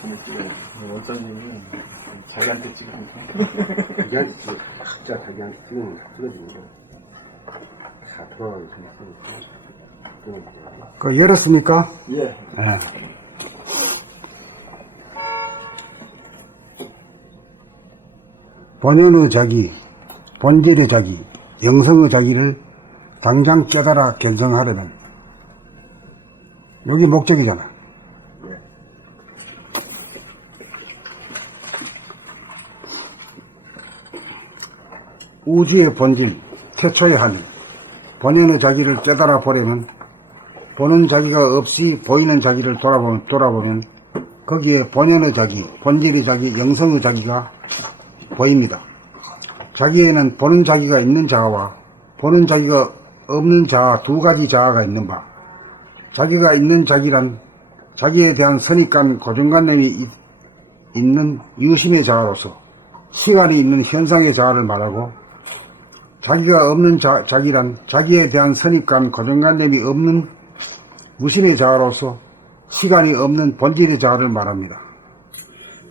전에 찍어야지. 원장님은 자기한테 찍으니까. 자기한테 진짜 자기한테 찍으면 찍어지는 거. 다 돌아가게 생겼으니까. 그 열었습니까? 예. 예. 본연의 자기, 본질의 자기, 영성의 자기를 당장 깨달아 견성하려면 여기 목적이잖아. 우주의 본질, 태초의 하늘, 본연의 자기를 깨달아 보려면 보는 자기가 없이 보이는 자기를 돌아보면 거기에 본연의 자기, 본질의 자기, 영성의 자기가 보입니다. 자기에는 보는 자기가 있는 자아와 보는 자기가 없는 자아 두 가지 자아가 있는 바, 자기가 있는 자기란 자기에 대한 선입관, 고정관념이 있는 유심의 자아로서 시간이 있는 현상의 자아를 말하고, 자기가 없는 자기란 자기에 대한 선입관, 고정관념이 없는 무심의 자아로서 시간이 없는 본질의 자아를 말합니다.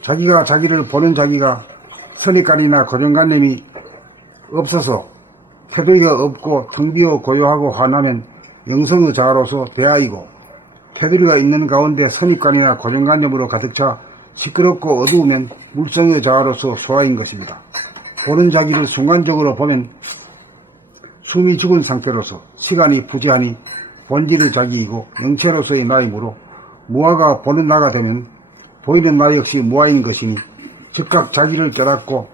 자기가 자기를 보는 자기가 선입관이나 고정관념이 없어서 테두리가 없고 텅 비어 고요하고 환하면 영성의 자아로서 대하이고, 테두리가 있는 가운데 선입관이나 고정관념으로 가득 차 시끄럽고 어두우면 물성의 자아로서 소화인 것입니다. 보는 자기를 순간적으로 보면 숨이 죽은 상태로서 시간이 부재하니 본질의 자기이고 영체로서의 나이므로, 무아가 보는 나가 되면 보이는 나 역시 무아인 것이니 즉각 자기를 깨닫고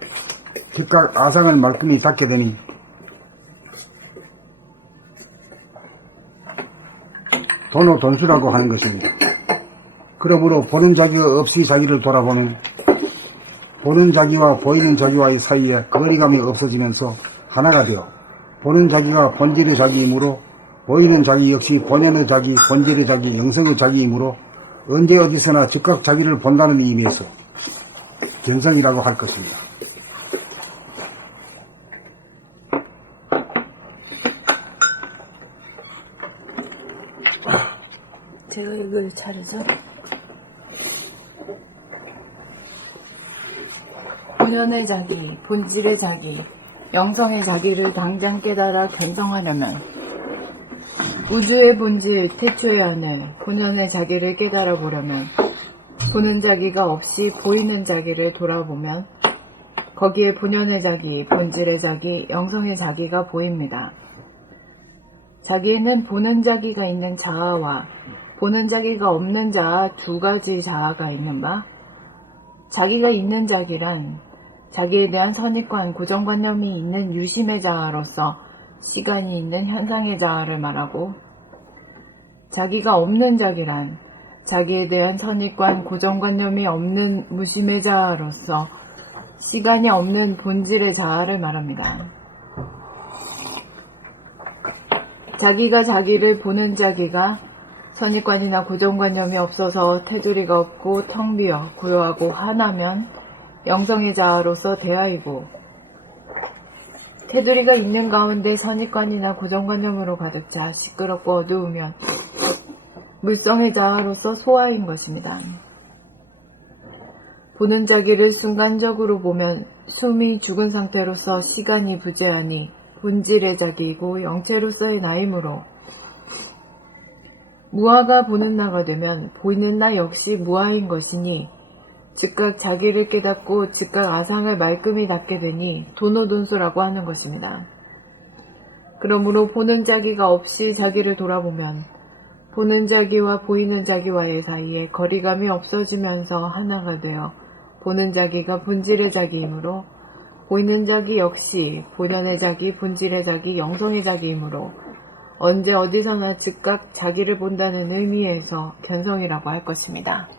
즉각 아상을 말끔히 닫게 되니 돈수라고 하는 것입니다. 그러므로 보는 자기가 없이 자기를 돌아보면 보는 자기와 보이는 자기와의 사이에 거리감이 없어지면서 하나가 되어 보는 자기가 본질의 자기이므로 보이는 자기 역시 본연의 자기, 본질의 자기, 영성의 자기이므로 언제 어디서나 즉각 자기를 본다는 의미에서 견성이라고 할 것입니다. 제가 이걸 차리죠. 본연의 자기, 본질의 자기, 영성의 자기를 당장 깨달아 견성하려면 우주의 본질, 태초의 하늘, 본연의 자기를 깨달아 보려면 보는 자기가 없이 보이는 자기를 돌아보면 거기에 본연의 자기, 본질의 자기, 영성의 자기가 보입니다. 자기에는 보는 자기가 있는 자아와 보는 자기가 없는 자아 두 가지 자아가 있는 바, 자기가 있는 자기란 자기에 대한 선입관, 고정관념이 있는 유심의 자아로서 시간이 있는 현상의 자아를 말하고, 자기가 없는 자기란 자기에 대한 선입관, 고정관념이 없는 무심의 자아로서 시간이 없는 본질의 자아를 말합니다. 자기가 자기를 보는 자기가 선입관이나 고정관념이 없어서 테두리가 없고 텅 비어 고요하고 하나면 영성의 자아로서 대하이고, 테두리가 있는 가운데 선입관이나 고정관념으로 가득 차 시끄럽고 어두우면 물성의 자아로서 소아인 것입니다. 보는 자기를 순간적으로 보면 숨이 죽은 상태로서 시간이 부재하니 본질의 자기이고 영체로서의 나이므로, 무아가 보는 나가 되면 보이는 나 역시 무아인 것이니 즉각 자기를 깨닫고 즉각 아상을 말끔히 닫게 되니 도노돈수라고 하는 것입니다. 그러므로 보는 자기가 없이 자기를 돌아보면 보는 자기와 보이는 자기와의 사이에 거리감이 없어지면서 하나가 되어 보는 자기가 본질의 자기이므로, 보이는 자기 역시 본연의 자기, 본질의 자기, 영성의 자기이므로 언제 어디서나 즉각 자기를 본다는 의미에서 견성이라고 할 것입니다.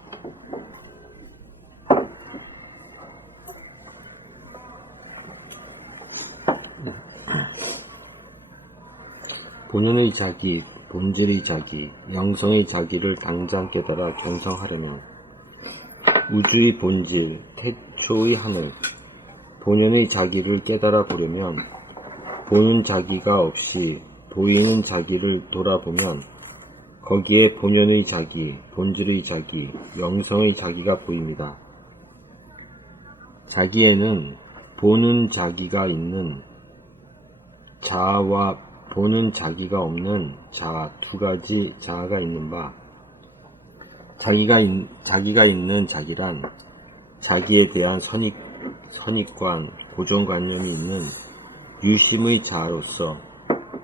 본연의 자기, 본질의 자기, 영성의 자기를 당장 깨달아 견성하려면 우주의 본질, 태초의 하늘, 본연의 자기를 깨달아 보려면 보는 자기가 없이 보이는 자기를 돌아보면 거기에 본연의 자기, 본질의 자기, 영성의 자기가 보입니다. 자기에는 보는 자기가 있는 자아와 보는 자기가 없는 자아, 두 가지 자아가 있는 바, 자기가 있는 자기란 자기에 대한 선입관, 고정관념이 있는 유심의 자아로서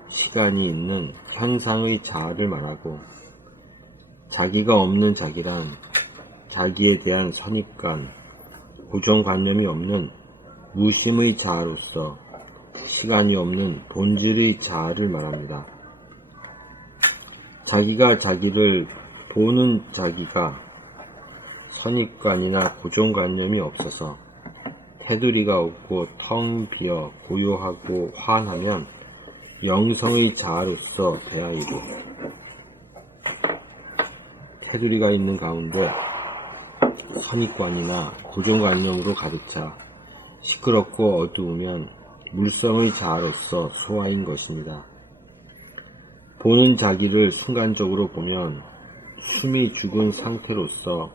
시간이 있는 현상의 자아를 말하고, 자기가 없는 자기란 자기에 대한 선입관, 고정관념이 없는 무심의 자아로서 시간이 없는 본질의 자아를 말합니다. 자기가 자기를 보는 자기가 선입관이나 고정관념이 없어서 테두리가 없고 텅 비어 고요하고 환하면 영성의 자아로서 대하이고, 테두리가 있는 가운데 선입관이나 고정관념으로 가득 차 시끄럽고 어두우면 물성의 자아로서 소화인 것입니다. 보는 자기를 순간적으로 보면 숨이 죽은 상태로서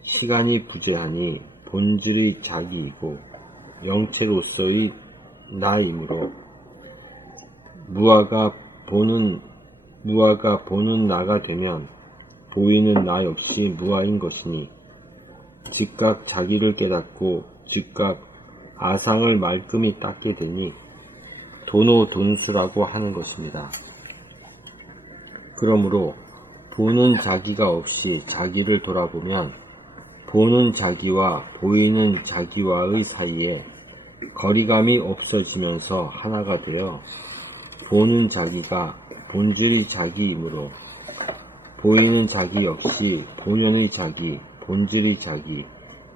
시간이 부재하니 본질의 자기이고 영체로서의 나이므로, 무아가 보는 나가 되면 보이는 나 역시 무아인 것이니, 즉각 자기를 깨닫고 즉각 아상을 말끔히 닦게 되니 도노돈수라고 하는 것입니다. 그러므로 보는 자기가 없이 자기를 돌아보면 보는 자기와 보이는 자기와의 사이에 거리감이 없어지면서 하나가 되어 보는 자기가 본질의 자기이므로, 보이는 자기 역시 본연의 자기, 본질의 자기,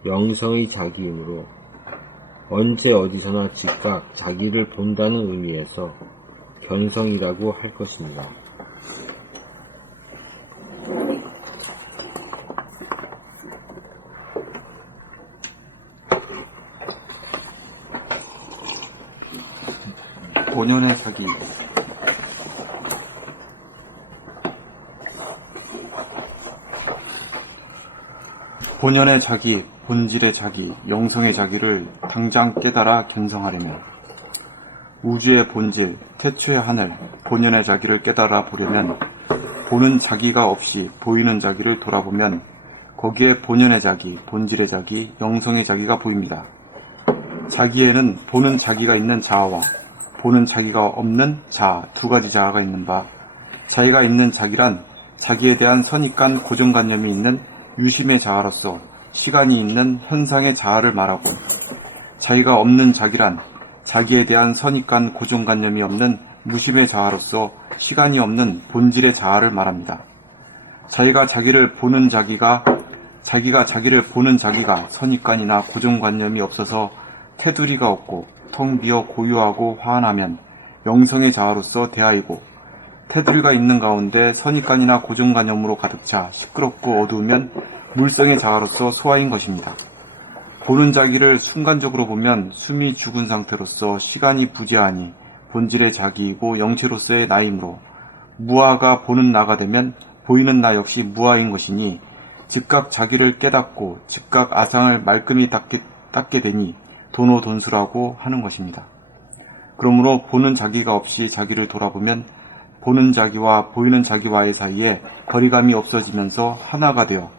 영성의 자기이므로 언제 어디서나 즉각 자기를 본다는 의미에서 견성이라고 할 것입니다. 본연의 자기. 본연의 자기, 본질의 자기, 영성의 자기를 당장 깨달아 견성하려면, 우주의 본질, 태초의 하늘, 본연의 자기를 깨달아 보려면, 보는 자기가 없이 보이는 자기를 돌아보면 거기에 본연의 자기, 본질의 자기, 영성의 자기가 보입니다. 자기에는 보는 자기가 있는 자아와 보는 자기가 없는 자아, 두 가지 자아가 있는 바, 자기가 있는 자기란 자기에 대한 선입관, 고정관념이 있는 유심의 자아로서 시간이 있는 현상의 자아를 말하고, 자기가 없는 자기란 자기에 대한 선입관, 고정관념이 없는 무심의 자아로서 시간이 없는 본질의 자아를 말합니다. 자기가 자기를 보는 자기가 자기를 자기가 선입관이나 고정관념이 없어서 테두리가 없고 텅 비어 고요하고 환하면 영성의 자아로서 대하이고, 테두리가 있는 가운데 선입관이나 고정관념으로 가득 차 시끄럽고 어두우면 물성의 자아로서 소화인 것입니다. 보는 자기를 순간적으로 보면 숨이 죽은 상태로서 시간이 부재하니 본질의 자기이고 영체로서의 나이므로, 무아가 보는 나가 되면 보이는 나 역시 무아인 것이니 즉각 자기를 깨닫고 즉각 아상을 말끔히 닦게 되니 도노돈수라고 하는 것입니다. 그러므로 보는 자기가 없이 자기를 돌아보면 보는 자기와 보이는 자기와의 사이에 거리감이 없어지면서 하나가 되어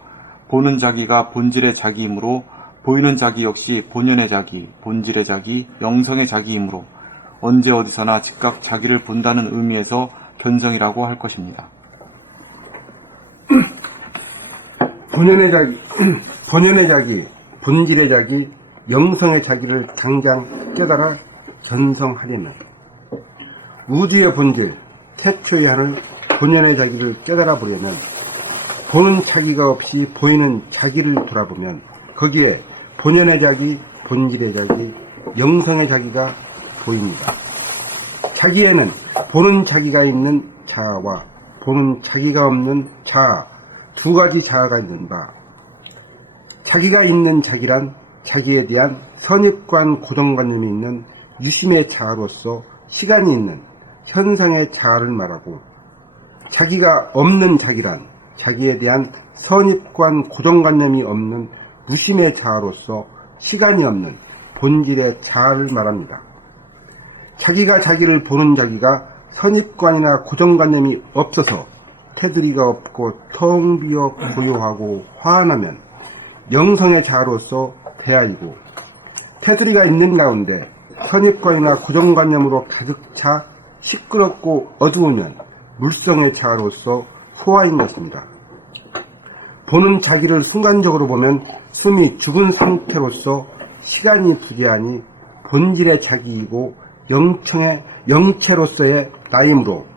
보는 자기가 본질의 자기이므로 보이는 자기 역시 본연의 자기, 본질의 자기, 영성의 자기이므로 언제 어디서나 즉각 자기를 본다는 의미에서 견성이라고 할 것입니다. 본연의 자기, 본질의 자기, 영성의 자기를 당장 깨달아 견성하려면, 우주의 본질, 태초의 하늘, 본연의 자기를 깨달아 보려면, 보는 자기가 없이 보이는 자기를 돌아보면 거기에 본연의 자기, 본질의 자기, 영성의 자기가 보입니다. 자기에는 보는 자기가 있는 자아와 보는 자기가 없는 자아, 두 가지 자아가 있는 바, 자기가 있는 자기란 자기에 대한 선입관, 고정관념이 있는 유심의 자아로서 시간이 있는 현상의 자아를 말하고, 자기가 없는 자기란 자기에 대한 선입관 고정관념이 없는 무심의 자아로서 시간이 없는 본질의 자아를 말합니다. 자기가 자기를 보는 자기가 선입관이나 고정관념이 없어서 테두리가 없고 텅 비어 고요하고 화한하면 영성의 자아로서 대하이고, 테두리가 있는 가운데 선입관이나 고정관념으로 가득 차 시끄럽고 어두우면 물성의 자아로서 소화인 것입니다. 보는 자기를 순간적으로 보면 숨이 죽은 상태로서 시간이 부재하니 본질의 자기이고 영체로서의 나이므로,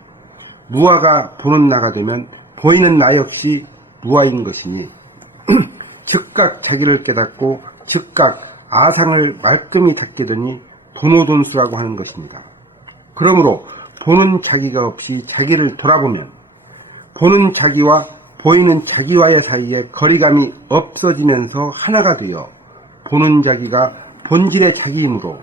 무아가 보는 나가 되면 보이는 나 역시 무아인 것이니 즉각 자기를 깨닫고 즉각 아상을 말끔히 닫게 되니 도노돈수라고 하는 것입니다. 그러므로 보는 자기가 없이 자기를 돌아보면 보는 자기와 보이는 자기와의 사이에 거리감이 없어지면서 하나가 되어 보는 자기가 본질의 자기이므로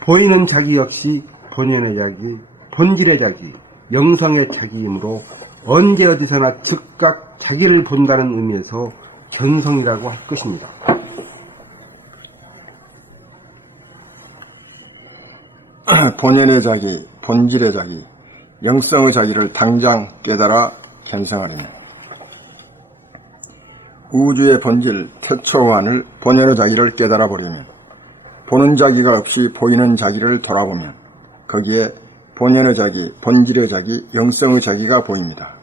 보이는 자기 역시 본연의 자기, 본질의 자기, 영성의 자기이므로 언제 어디서나 즉각 자기를 본다는 의미에서 견성이라고 할 것입니다. 본연의 자기, 본질의 자기, 영성의 자기를 당장 깨달아 견성하려면 우주의 본질, 태초원을 본연의 자기를 깨달아 보려면 보는 자기가 없이 보이는 자기를 돌아보면 거기에 본연의 자기, 본질의 자기, 영성의 자기가 보입니다.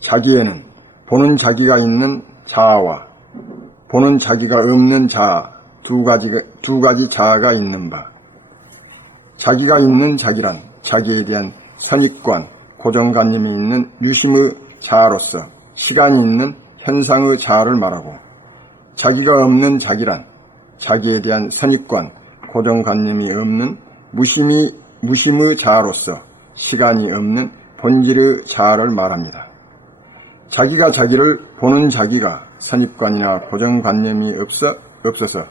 자기에는 보는 자기가 있는 자아와 보는 자기가 없는 자아, 두 가지 자아가 있는 바. 자기가 있는 자기란 자기에 대한 선입관, 고정관념이 있는 유심의 자아로서 시간이 있는 현상의 자아를 말하고, 자기가 없는 자기란 자기에 대한 선입관, 고정관념이 없는 무심의 자아로서 시간이 없는 본질의 자아를 말합니다. 자기가 자기를 보는 자기가 선입관이나 고정관념이 없어서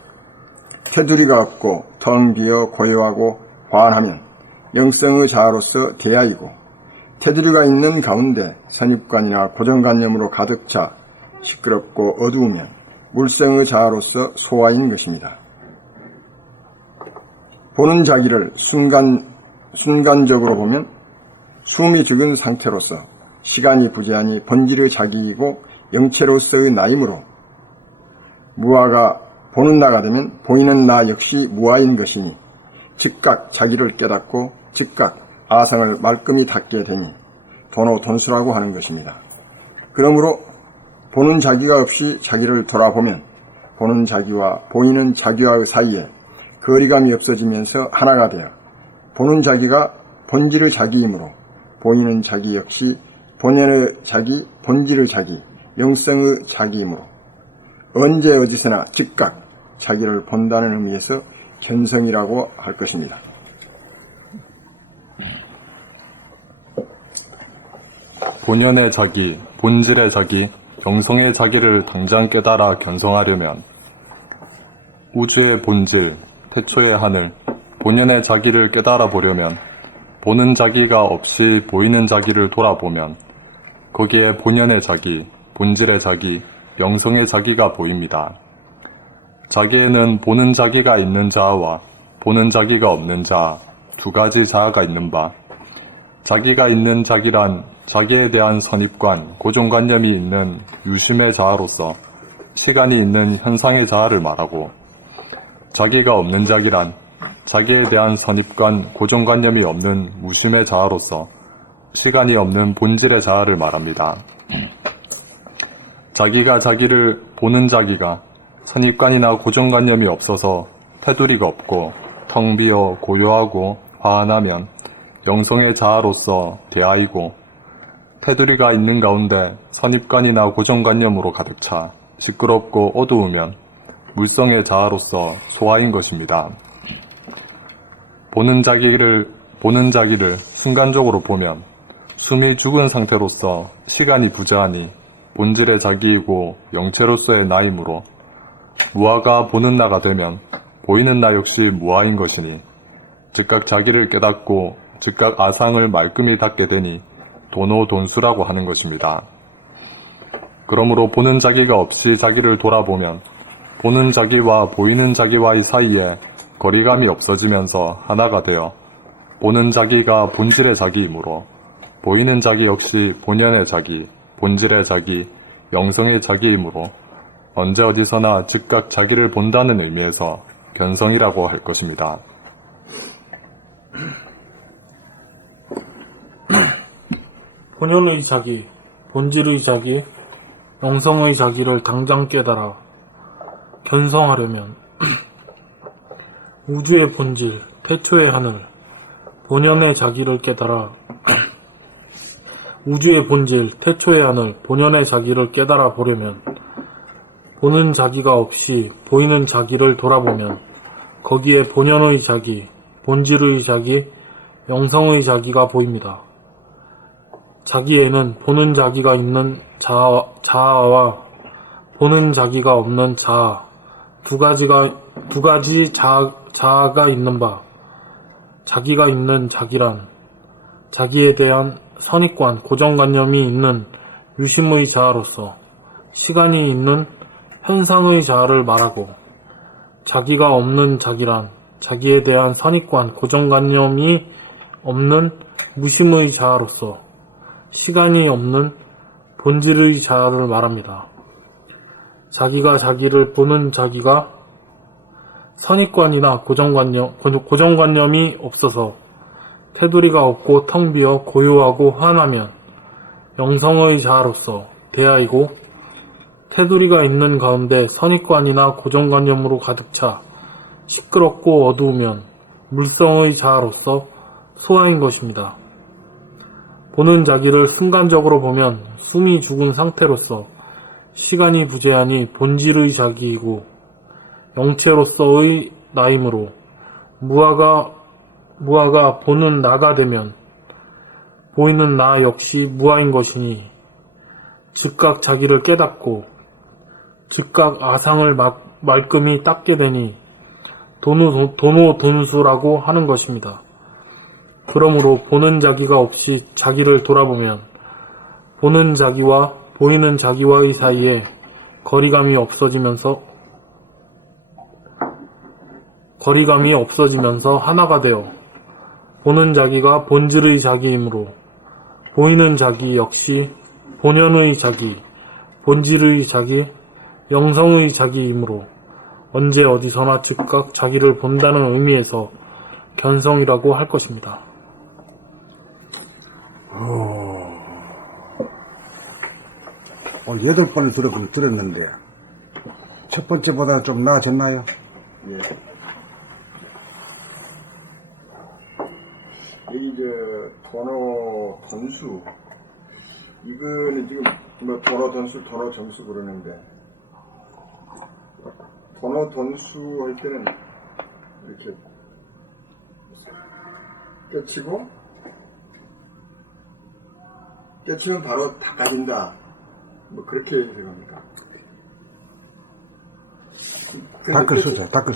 테두리가 없고 텅 비어 고요하고 화한하면 영성의 자아로서 대하이고, 테두리가 있는 가운데 선입관이나 고정관념으로 가득 차 시끄럽고 어두우면 물성의 자아로서 소화인 것입니다. 보는 자기를 순간적으로 보면 숨이 죽은 상태로서 시간이 부재하니 본질의 자기이고 영체로서의 나이므로, 무아가 보는 나가 되면 보이는 나 역시 무아인 것이니 즉각 자기를 깨닫고 즉각 아상을 말끔히 닫게 되니 도노돈수라고 하는 것입니다. 그러므로 보는 자기가 없이 자기를 돌아보면 보는 자기와 보이는 자기와의 사이에 거리감이 없어지면서 하나가 되어 보는 자기가 본질의 자기이므로 보이는 자기 역시 본연의 자기, 본질의 자기, 영성의 자기이므로 언제 어디서나 즉각 자기를 본다는 의미에서 견성이라고 할 것입니다. 본연의 자기, 본질의 자기, 영성의 자기를 당장 깨달아 견성하려면 우주의 본질, 태초의 하늘, 본연의 자기를 깨달아 보려면 보는 자기가 없이 보이는 자기를 돌아보면 거기에 본연의 자기, 본질의 자기, 영성의 자기가 보입니다. 자기에는 보는 자기가 있는 자아와 보는 자기가 없는 자아, 두 가지 자아가 있는 바. 자기가 있는 자기란 자기에 대한 선입관, 고정관념이 있는 유심의 자아로서 시간이 있는 현상의 자아를 말하고, 자기가 없는 자기란 자기에 대한 선입관, 고정관념이 없는 무심의 자아로서 시간이 없는 본질의 자아를 말합니다. 자기가 자기를 보는 자기가 선입관이나 고정관념이 없어서 테두리가 없고 텅 비어 고요하고 화한하면 영성의 자아로서 대하이고, 테두리가 있는 가운데 선입관이나 고정관념으로 가득 차 시끄럽고 어두우면 물성의 자아로서 소화인 것입니다. 보는 자기를 순간적으로 보면 숨이 죽은 상태로서 시간이 부재하니 본질의 자기이고 영체로서의 나이므로, 무아가 보는 나가 되면 보이는 나 역시 무아인 것이니 즉각 자기를 깨닫고 즉각 아상을 말끔히 닫게 되니 도노돈수라고 하는 것입니다. 그러므로 보는 자기가 없이 자기를 돌아보면 보는 자기와 보이는 자기와의 사이에 거리감이 없어지면서 하나가 되어 보는 자기가 본질의 자기이므로 보이는 자기 역시 본연의 자기, 본질의 자기, 영성의 자기이므로 언제 어디서나 즉각 자기를 본다는 의미에서 견성이라고 할 것입니다. 본연의 자기, 본질의 자기, 영성의 자기를 당장 깨달아 견성하려면 우주의 본질, 태초의 하늘, 본연의 자기를 깨달아 우주의 본질, 태초의 하늘, 본연의 자기를 깨달아 보려면 보는 자기가 없이 보이는 자기를 돌아보면 거기에 본연의 자기, 본질의 자기, 영성의 자기가 보입니다. 자기에는 보는 자기가 있는 자아와 보는 자기가 없는 자아, 두 가지 자아가 있는 바, 자기가 있는 자기란 자기에 대한 선입관, 고정관념이 있는 유심의 자아로서 시간이 있는 현상의 자아를 말하고, 자기가 없는 자기란 자기에 대한 선입관, 고정관념이 없는 무심의 자아로서 시간이 없는 본질의 자아를 말합니다. 자기가 자기를 보는 자기가 선입관이나 고정관념이 없어서 테두리가 없고 텅 비어 고요하고 환하면 영성의 자아로서 대하이고, 테두리가 있는 가운데 선입관이나 고정관념으로 가득 차 시끄럽고 어두우면 물성의 자아로서 소아인 것입니다. 보는 자기를 순간적으로 보면 숨이 죽은 상태로서 시간이 부재하니 본질의 자기이고 영체로서의 나이므로 무아가 보는 나가 되면 보이는 나 역시 무아인 것이니 즉각 자기를 깨닫고 즉각 아상을 말끔히 닦게 되니 도노돈수라고 하는 것입니다. 그러므로 보는 자기가 없이 자기를 돌아보면 보는 자기와 보이는 자기와의 사이에 거리감이 없어지면서 하나가 되어 보는 자기가 본질의 자기이므로 보이는 자기 역시 본연의 자기, 본질의 자기, 영성의 자기이므로 언제 어디서나 즉각 자기를 본다는 의미에서 견성이라고 할 것입니다. 오늘 8번을 들었는데 첫 번째보다 좀 나아졌나요? 예. 여기 번호 던수, 이거는 지금 뭐 번호 던수, 번호 점수 그러는데, 번호 던수 할 때는 이렇게 깨치면 바로 닦아진다, 뭐 그렇게 얘기를 합니까? 닦을 숫자. 닦을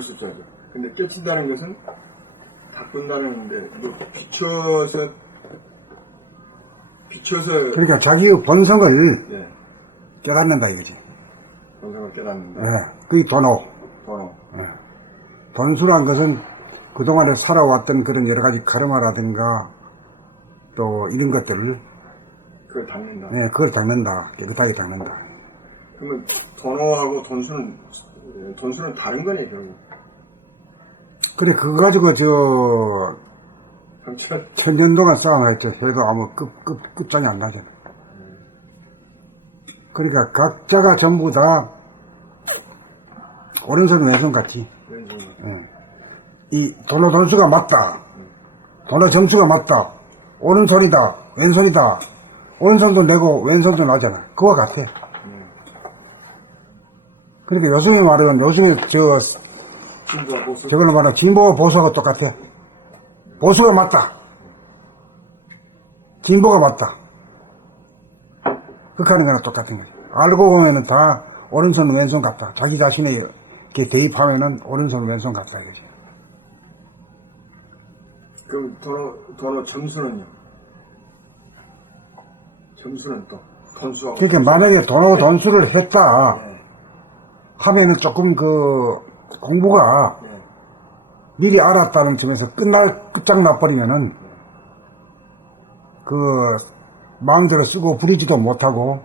숫자죠. 근데 깨친다는 것은 닦는다는데, 뭐 비춰서 그러니까 자기의 본성을 예, 깨닫는다 이거지. 본성을 깨닫는다. 그게 번호. 돈수란 것은 그동안에 살아왔던 그런 여러 가지 카르마라든가 또 이런 것들을 그걸 닦는다. 그걸 닦는다. 깨끗하게 닦는다. 그러면 번호하고 돈수는 다른 거네, 결국. 그래, 그거 가지고 삼천. 천년 동안 싸움했죠. 해도 아무 끝장이 안 나잖아. 그러니까 각자가 전부 다 오른손 왼손 같이. 이 돈수가 맞다. 점수가 맞다. 오른손이다. 왼손이다. 오른손도 내고 왼손도 나잖아. 그와 같아. 그러니까 요즘에 저걸로 말하면 진보와 보수가 똑같아. 보수가 맞다. 진보가 맞다. 그렇게 하는 거랑 똑같은 거지. 알고 보면은 다 오른손 왼손 같다. 자기 자신에 이렇게 대입하면은 오른손 왼손 같다 이거지. 그럼 번호 점수는요? 점수는 또 돈수하고. 그러니까 만약에 돈하고 돈수를 했다 네. 하면은 조금 그 공부가 네. 미리 알았다는 점에서 끝장나버리면은 그 마음대로 쓰고 부리지도 못하고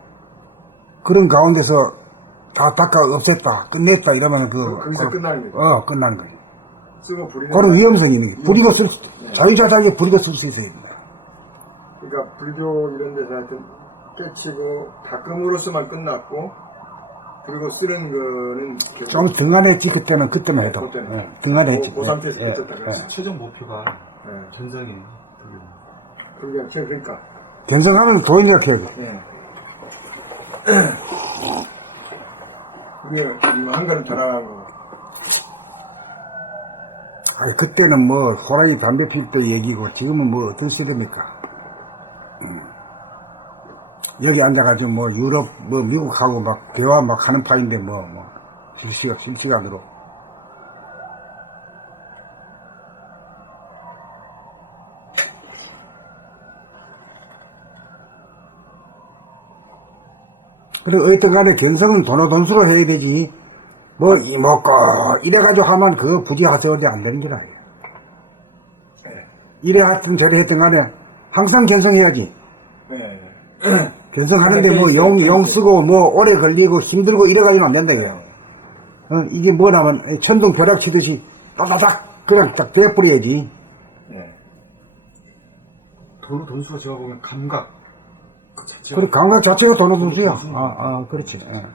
그런 가운데서 다 닦아 없앴다 끝냈다 이러면 거기서 끝나는 거죠. 끝나는 거예요. 쓰고 부리는. 그런 위험성이 있는 거예요. 부리고 네. 자유자재하게 부리고 쓸 수 있어야 됩니다. 그러니까 불교 이런 데서 하여튼 깨치고 닦음으로서만 끝났고, 그리고 쓰는 거는 좀 등한했지 그때는 해도 그때는. 등한했지. 그 상태에서 괜찮다. 최종 목표가 네. 견성이에요. 그러니까. 견성하면 도인이라 해요. 네. 우리가 한 걸음 더 나가고. 아니, 그때는 뭐 호랑이 담배 필 때 얘기고 지금은 뭐 어떤 시대입니까? 여기 앉아가지고 뭐 유럽 뭐 미국하고 막 대화 막 하는 파인데 뭐 실시간으로. 그리고 어쨌든 간에 견성은 돈수로 해야 되지. 뭐, 이먹고, 이래가지고 하면 그거 부지 하세요리 안 되는 줄 알아요. 이래 하든 저래 했든 간에 항상 견성해야지. 네. 견성하는데 뭐 용 쓰고 뭐 오래 걸리고 힘들고 이래가지고는 안 된다, 이거요. 이게 뭐냐면 천둥 벼락 치듯이 따다닥 그냥 딱 대버려야지. 네. 돈수가 제가 보면 감각 그 자체가 그리고 감각 자체가 돈수야. 그렇지. 예.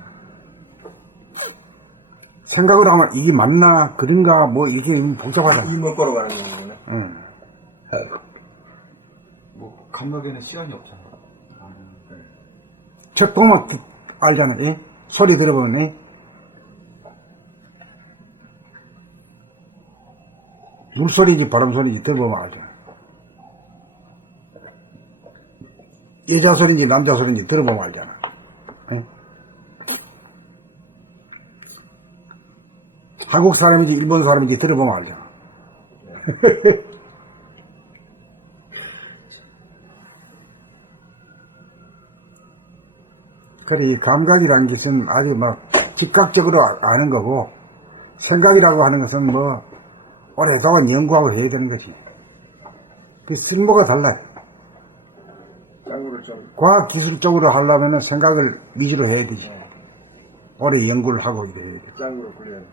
생각을 하면 이게 맞나, 그런가, 뭐, 이게 복잡하다. 이물 거로 가는 거구나. 뭐 감각에는 시간이 없잖아. 책 보면 알잖아, 예? 소리 들어보면, 예? 물소리인지 바람소리인지 들어보면 알잖아. 여자 소리인지 남자 소리인지 들어보면 알잖아. 예? 한국 사람인지 일본 사람인지 들어보면 알잖아. 그래, 이 감각이라는 것은 아주 막 즉각적으로 아는 거고, 생각이라고 하는 것은 뭐, 오랫동안 연구하고 해야 되는 거지. 그 쓸모가 달라요. 짱구를 좀. 과학 기술적으로 하려면 생각을 위주로 해야 되지. 오래 연구를 하고 이래야 돼. 짱구를 굴려야 돼.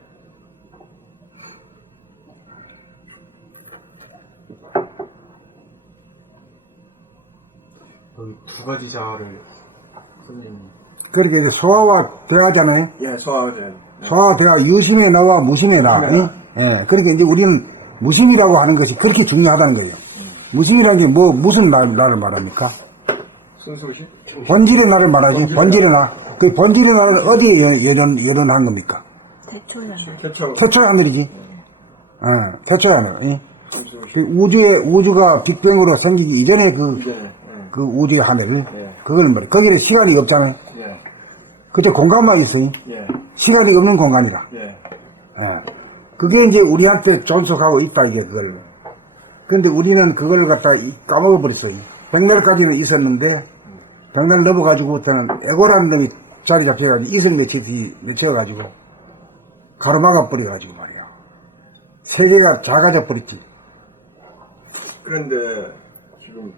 여기 두 가지 자아를 선생님이 그렇게 이제 소화와 대화잖아요. 예, 소화제. 소화 대화 유심에 나와 무심에 나. 무심에 나. 예. 그러니까 이제 우리는 무심이라고 하는 것이 그렇게 중요하다는 거예요. 무심이라는 게 뭐 무슨 나를 말합니까? 순수시? 본질의 나를 말하지. 본질의 나. 그 본질의 나를 어디에 예론한 겁니까? 태초야. 태초. 태초의 하늘이지. 태초의 하늘. 예. 순수시. 그 우주가 빅뱅으로 생기기 이전에 이제는. 그 우주의 하늘. 예. 그걸 말해. 거기는 시간이 없잖아요. 예. 그때 공간만 있어요. 예. 시간이 없는 공간이라. 예. 그게 이제 우리한테 존속하고 있다, 이게 그걸. 근데 우리는 그걸 갖다 까먹어버렸어요. 백날까지는 있었는데, 백날 넘어가지고부터는 에고라는 놈이 자리 잡혀가지고 이슬 맺혀가지고, 가로막아 버려가지고 말이야. 세계가 작아져 버렸지. 그런데 지금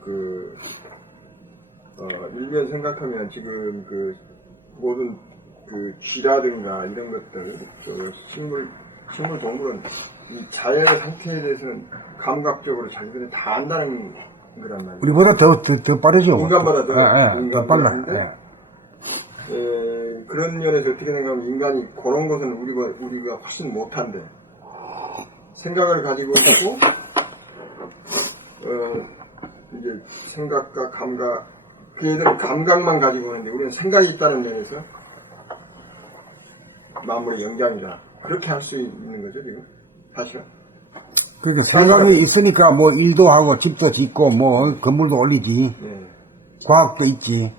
일면 생각하면 지금 모든 쥐라든가 이런 것들, 식물, 동물은 이 자연의 상태에 대해서는 감각적으로 자기들이 다 안다는 거란 말이에요. 우리보다 더 빠르죠. 인간보다 더 더 빨라. 인간보다인데, 그런 면에서 어떻게 생각하면 인간이 그런 것은 우리가 훨씬 못한데, 생각을 가지고 있고, 이제 생각과 감각, 그 애들은 감각만 가지고 있는데 우리는 생각이 있다는 면에서 만물의 영장이잖아. 그렇게 할 수 있는 거죠, 지금. 사실은. 그러니까 생각이 있으니까 뭐 일도 하고 집도 짓고 뭐 건물도 올리지. 예. 과학도 있지.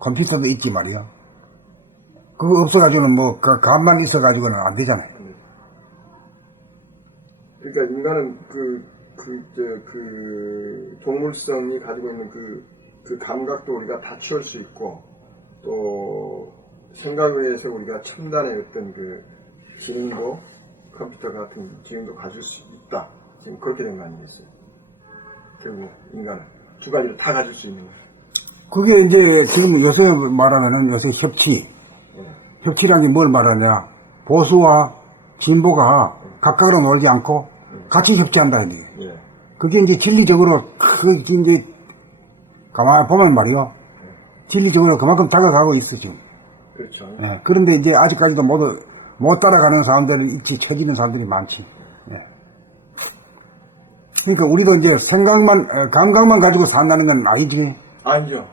컴퓨터도 있지 말이야. 그거 없어가지고는 뭐 감만 있어가지고는 안 되잖아요. 그러니까 인간은 동물성이 가지고 있는 그 그 감각도 우리가 다 치울 수 있고 또 생각에 의해서 우리가 첨단의 어떤 그 지능도 컴퓨터 같은 지능도 가질 수 있다. 지금 그렇게 된 거 아니겠어요? 결국 인간은 두 가지를 다 가질 수 있는 거예요. 그게 이제 지금 요새 말하면은 요새 협치. 협치라는 게 뭘 말하냐. 보수와 진보가 각각으로 놀지 않고 같이 협치한다는 얘기예요. 예. 그게 이제 진리적으로, 그게 이제 가만히 보면 말이요. 진리적으로 그만큼 다가가고 있어, 지금. 그렇죠. 예. 그런데 이제 아직까지도 못 따라가는 사람들이 있지, 처지는 사람들이 많지. 예. 그러니까 우리도 이제 감각만 가지고 산다는 건 아니지. 아니죠.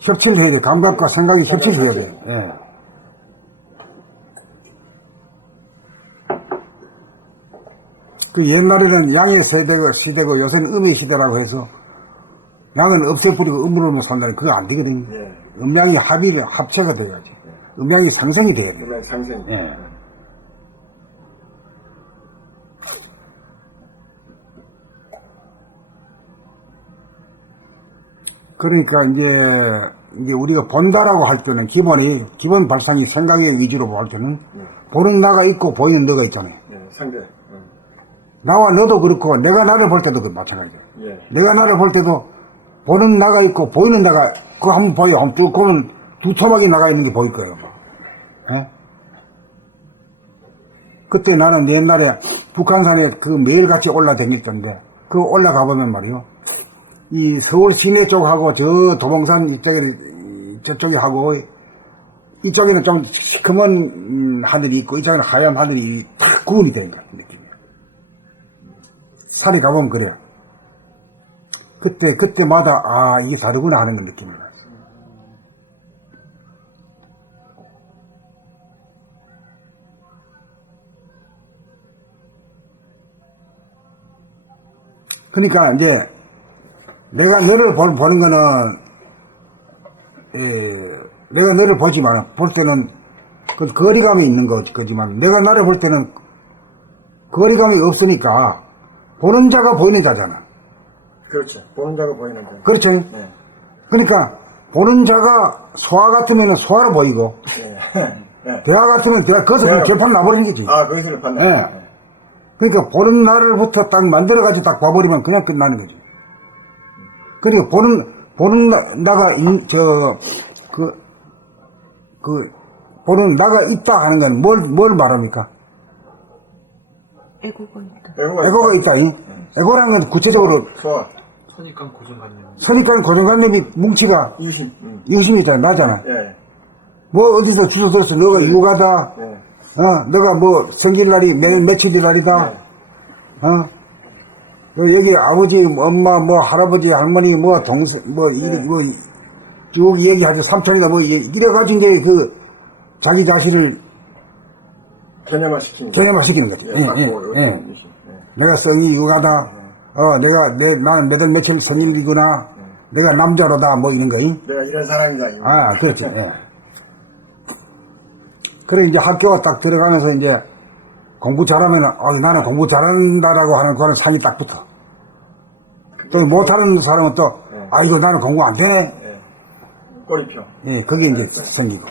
협치를 해야 돼. 감각과 생각이 협치를 해야 돼. 예. 그 옛날에는 양의 시대고 요새는 음의 시대라고 해서 양은 없애버리고 음으로만 산다는 그거 안 되거든. 예. 음양이 합체가 돼야지. 음양이 상생이 돼야 돼. 그러면 상생. 예. 그러니까 이제 우리가 본다라고 할 때는 기본 발상이 생각의 위주로 볼 때는 보는 나가 있고 보이는 너가 있잖아요. 예. 상대. 나와 너도 그렇고 내가 나를 볼 때도 마찬가지죠. 예. 내가 나를 볼 때도 보는 나가 있고 보이는 나가 그거 한번 보여. 그거는 두 토막이 나가 있는 게 보일 거예요. 예? 그때 나는 옛날에 북한산에 그 매일같이 올라다녔던데 그거 올라가 보면 말이요. 이 서울 시내 쪽하고 저 도봉산 저쪽에 하고 이쪽에는 좀 시커먼 하늘이 있고 이쪽에는 하얀 하늘이 탁 구분이 되는 거야. 느낌이. 산에 가보면 그래. 그때마다 이게 다르구나 하는 느낌을 받았어. 그러니까 이제 내가 너를 보는 거는 내가 너를 보지만 볼 때는 그 거리감이 있는 거지만 내가 나를 볼 때는 거리감이 없으니까 보는 자가 보이는 자잖아. 그렇죠. 보는 자가 보이는 자. 그렇죠. 네. 그러니까 보는 자가 소화 같으면 소화로 보이고 네. 대화 같으면 대화 거기서 그냥 결판 나버리는 거지. 그것을 판단. 예. 그러니까 보는 나를부터 딱 만들어가지고 딱 봐버리면 그냥 끝나는 거지. 그러니까 보는 나가 보는 나가 있다 하는 건 뭘 말합니까? 애고가 있다. 에고가 있다. 에고라는 건 구체적으로 소화. 선입관 고정관념이 뭉치가 유심. 유심이 있잖아. 나잖아. 예. 뭐 어디서 주소 들었어. 너가 육아다. 예. 너가 뭐 생일날이 며칠이 날이다. 여기 아버지, 엄마, 뭐 할아버지, 할머니, 뭐 동생, 쭉 얘기하죠. 삼촌이다 뭐 이래가지고 이제 그 자기 자신을 개념화시키는 거지. 내가 성이 육아다. 나는 몇월 며칠 생일이구나. 내가 남자로다. 뭐 이런 거. 내가 이런 사람이다. 그렇지. 예. 그래 이제 학교 딱 들어가면서 이제 공부 잘하면 나는 공부 잘한다라고 하는 그런 상이 딱 붙어. 또 못하는 사람은 또 이거 나는 공부 안 되네. 꼬리표. 예, 그게 이제 생기고.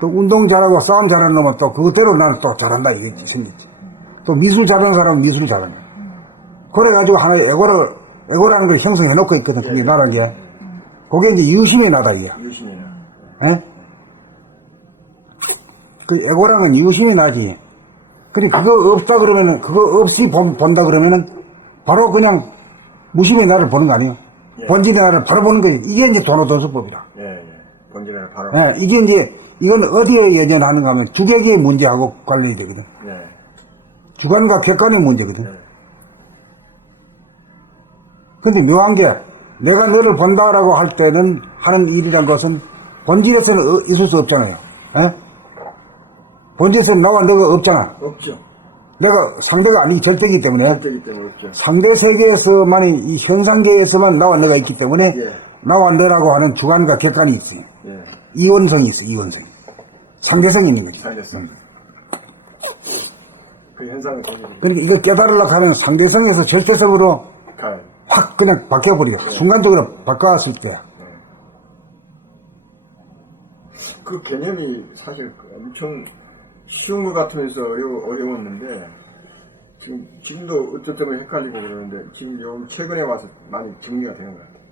또 운동 잘하고 싸움 잘하는 놈은 또 그대로 나는 또 잘한다 이게 생겼지. 또 미술 잘하는 사람은 미술 잘한다. 그래가지고 하나의 에고라는 걸 형성해 놓고 있거든. 그게 나라는 게. 그게 이제 유심의 나다 이게. 유심이야. 예? 그 에고라는 건 유심이 나지. 근데 그거 없다 그러면은, 그거 없이 본다 그러면은, 바로 그냥 무심의 나를 보는 거 아니에요? 본질의 나를 바로 보는 거예요. 이게 이제 도노돈수법이라. 본질을 바로. 이게 이제, 이건 어디에 예전하는가 하면 주객의 문제하고 관련이 되거든. 주관과 객관의 문제거든. 근데 묘한 게, 내가 너를 본다라고 할 때는 하는 일이란 것은 본질에서는 있을 수 없잖아요. 본질에서는 나와 너가 없잖아. 없죠. 내가 상대가 아니기 절대이기 때문에. 없죠. 상대 세계에서만이, 이 현상계에서만 나와 너가 있기 때문에 나와 너라고 하는 주관과 객관이 있어요. 이원성이 있어, 이원성이. 상대성이 있는 거지. 상대성. 그 현상을 그러니까 이걸 깨달으려고 하면 상대성에서 절대성으로 확 그냥 바뀌어버려. 순간적으로 바꿔왔을 때. 그 개념이 사실 엄청 쉬운 것 같으면서 어려웠는데, 지금도 어쩔 때면 헷갈리고 그러는데, 지금 요 최근에 와서 많이 정리가 되는 것 같아요.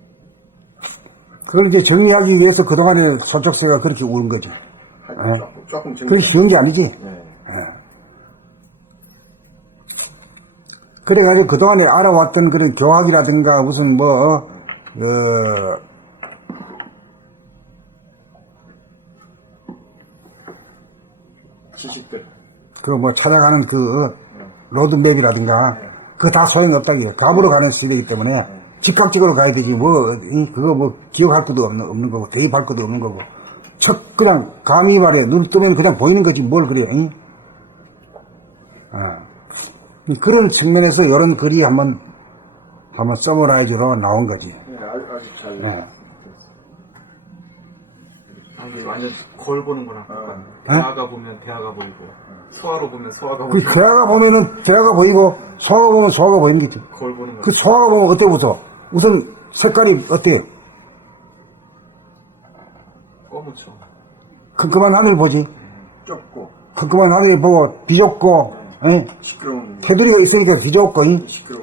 그걸 이제 정리하기 위해서 그동안에 소쩍새가 그렇게 우는 거지. 조금 정리. 그게 쉬운 게 아니지. 네. 그래가지고 그동안에 알아왔던 그런 교학이라든가 무슨 지식들. 찾아가는 로드맵이라든가 그거 다 소용없다기요. 갑으로 가는 시대이기 때문에 즉각적으로 가야 되지 그거 기억할 것도 없는 거고 대입할 것도 없는 거고 그냥 감히 말이야 눈 뜨면 그냥 보이는 거지 뭘 그래. 그런 측면에서 이런 글이 한번 서머라이즈로 나온 거지. 네, 아주 잘. 아니, 완전 거울 보는 거랑 똑같네. 대화가 보면 대화가 보이고, 소화로 보면 소화가 그 보이고, 대화가 보면은 대화가 보이고 소화가 보면 소화가 보이는 거지. 거울 보는 거. 그 소화가 보면 어때 보소? 우선 색깔이 어때? 꺼무쳐. 컴컴한 하늘 보지. 좁고, 컴컴한 하늘 보고 비좁고 시끄러운. 테두리가 있으니까 비좁고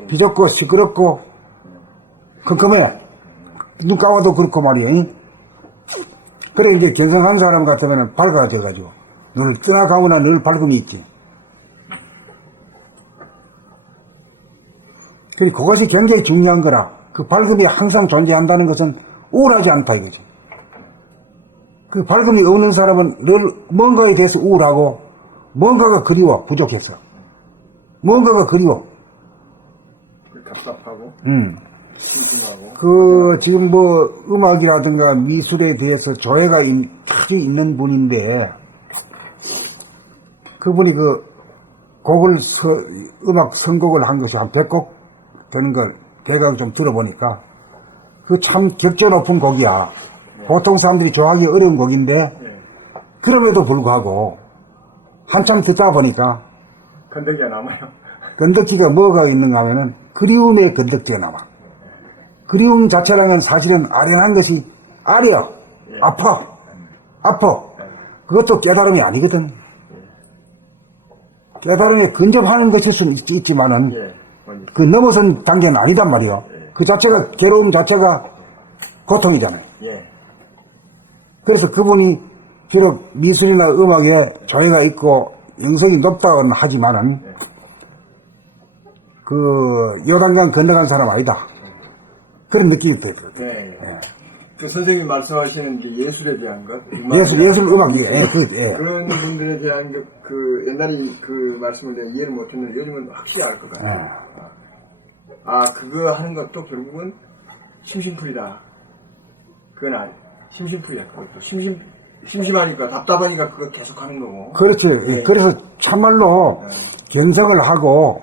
비좁고 시끄럽고 컴컴해. 눈 감아도 그렇고 말이야. 그래 이제 견성한 사람 같으면 밝아져가지고 눈을 뜨나 감으나 늘 밝음이 있지. 그리고 그것이 굉장히 중요한 거라. 그 밝음이 항상 존재한다는 것은 우울하지 않다 이거지. 그 밝음이 없는 사람은 늘 뭔가에 대해서 우울하고 뭔가가 그리워 부족해서 뭔가가 그리워. 답답하고, 심심하고. 지금 음악이라든가 미술에 대해서 조예가 아주 있는 분인데, 그분이 곡을, 음악 선곡을 한 것이 한 100곡 되는 걸 대강 좀 들어보니까, 참 격조 높은 곡이야. 보통 사람들이 좋아하기 어려운 곡인데, 그럼에도 불구하고, 한참 듣다 보니까, 건더기가 남아요. 건더기가 뭐가 있는가 하면은, 그리움의 건더기가 남아. 그리움 자체랑은 사실은 아련한 것이 아려, 아파. 그것도 깨달음이 아니거든. 깨달음에 근접하는 것일 수는 있지만은 그 넘어선 단계는 아니단 말이요. 그 자체가 괴로움 자체가 고통이잖아요. 그래서 그분이 비록 미술이나 음악에 조예가 있고 영성이 높다고는 하지만은 요단강 건너간 사람 아니다. 그런 느낌이 들거든요. 그 선생님이 말씀하시는 게 예술에 대한 것, 예술 음악이, 그런 분들에 대한 옛날에 그 말씀을 내가 이해를 못했는데 요즘은 확실히 알 것 같아요. 그거 하는 것도 결국은 심심풀이다. 그건 아니, 심심풀이야. 그것도 심심하니까 답답하니까 그거 계속 하는 거고. 그렇지. 그래서 참말로 견성을 하고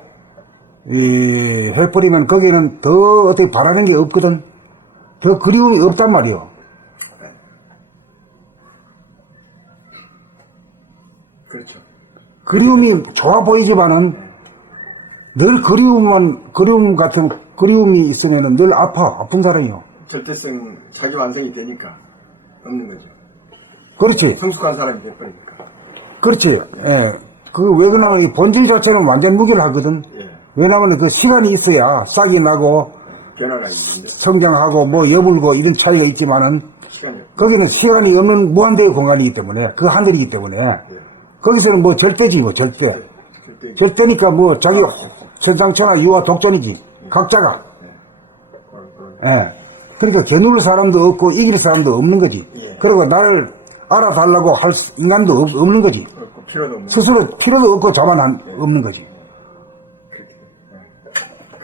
해버리면 거기는 더 어떻게 바라는 게 없거든. 더 그리움이 없단 말이요. 그렇죠. 그리움이 좋아 보이지만은 늘 그리움이 있으면은 늘 아픈 사람이요. 절대성, 자기 완성이 되니까 없는 거죠. 그렇지. 성숙한 사람이 돼버리니까. 그렇지. 왜 그러냐면 이 본질 자체는 완전 무결하거든. 왜냐하면 그 시간이 있어야 싹이 나고 변화가 있는데. 성장하고 여물고 이런 차이가 있지만은 거기는 시간이 없는 무한대의 공간이기 때문에 그 하늘이기 때문에 거기서는 절대지 절대. 절대니까 자기 천상천하 유아 독존이지. 각자가. 그러니까 겨눌 사람도 없고 이길 사람도 없는 거지. 그리고 나를 알아달라고 할 인간도 없는 거지. 스스로 필요도 없고 자만 없는 거지.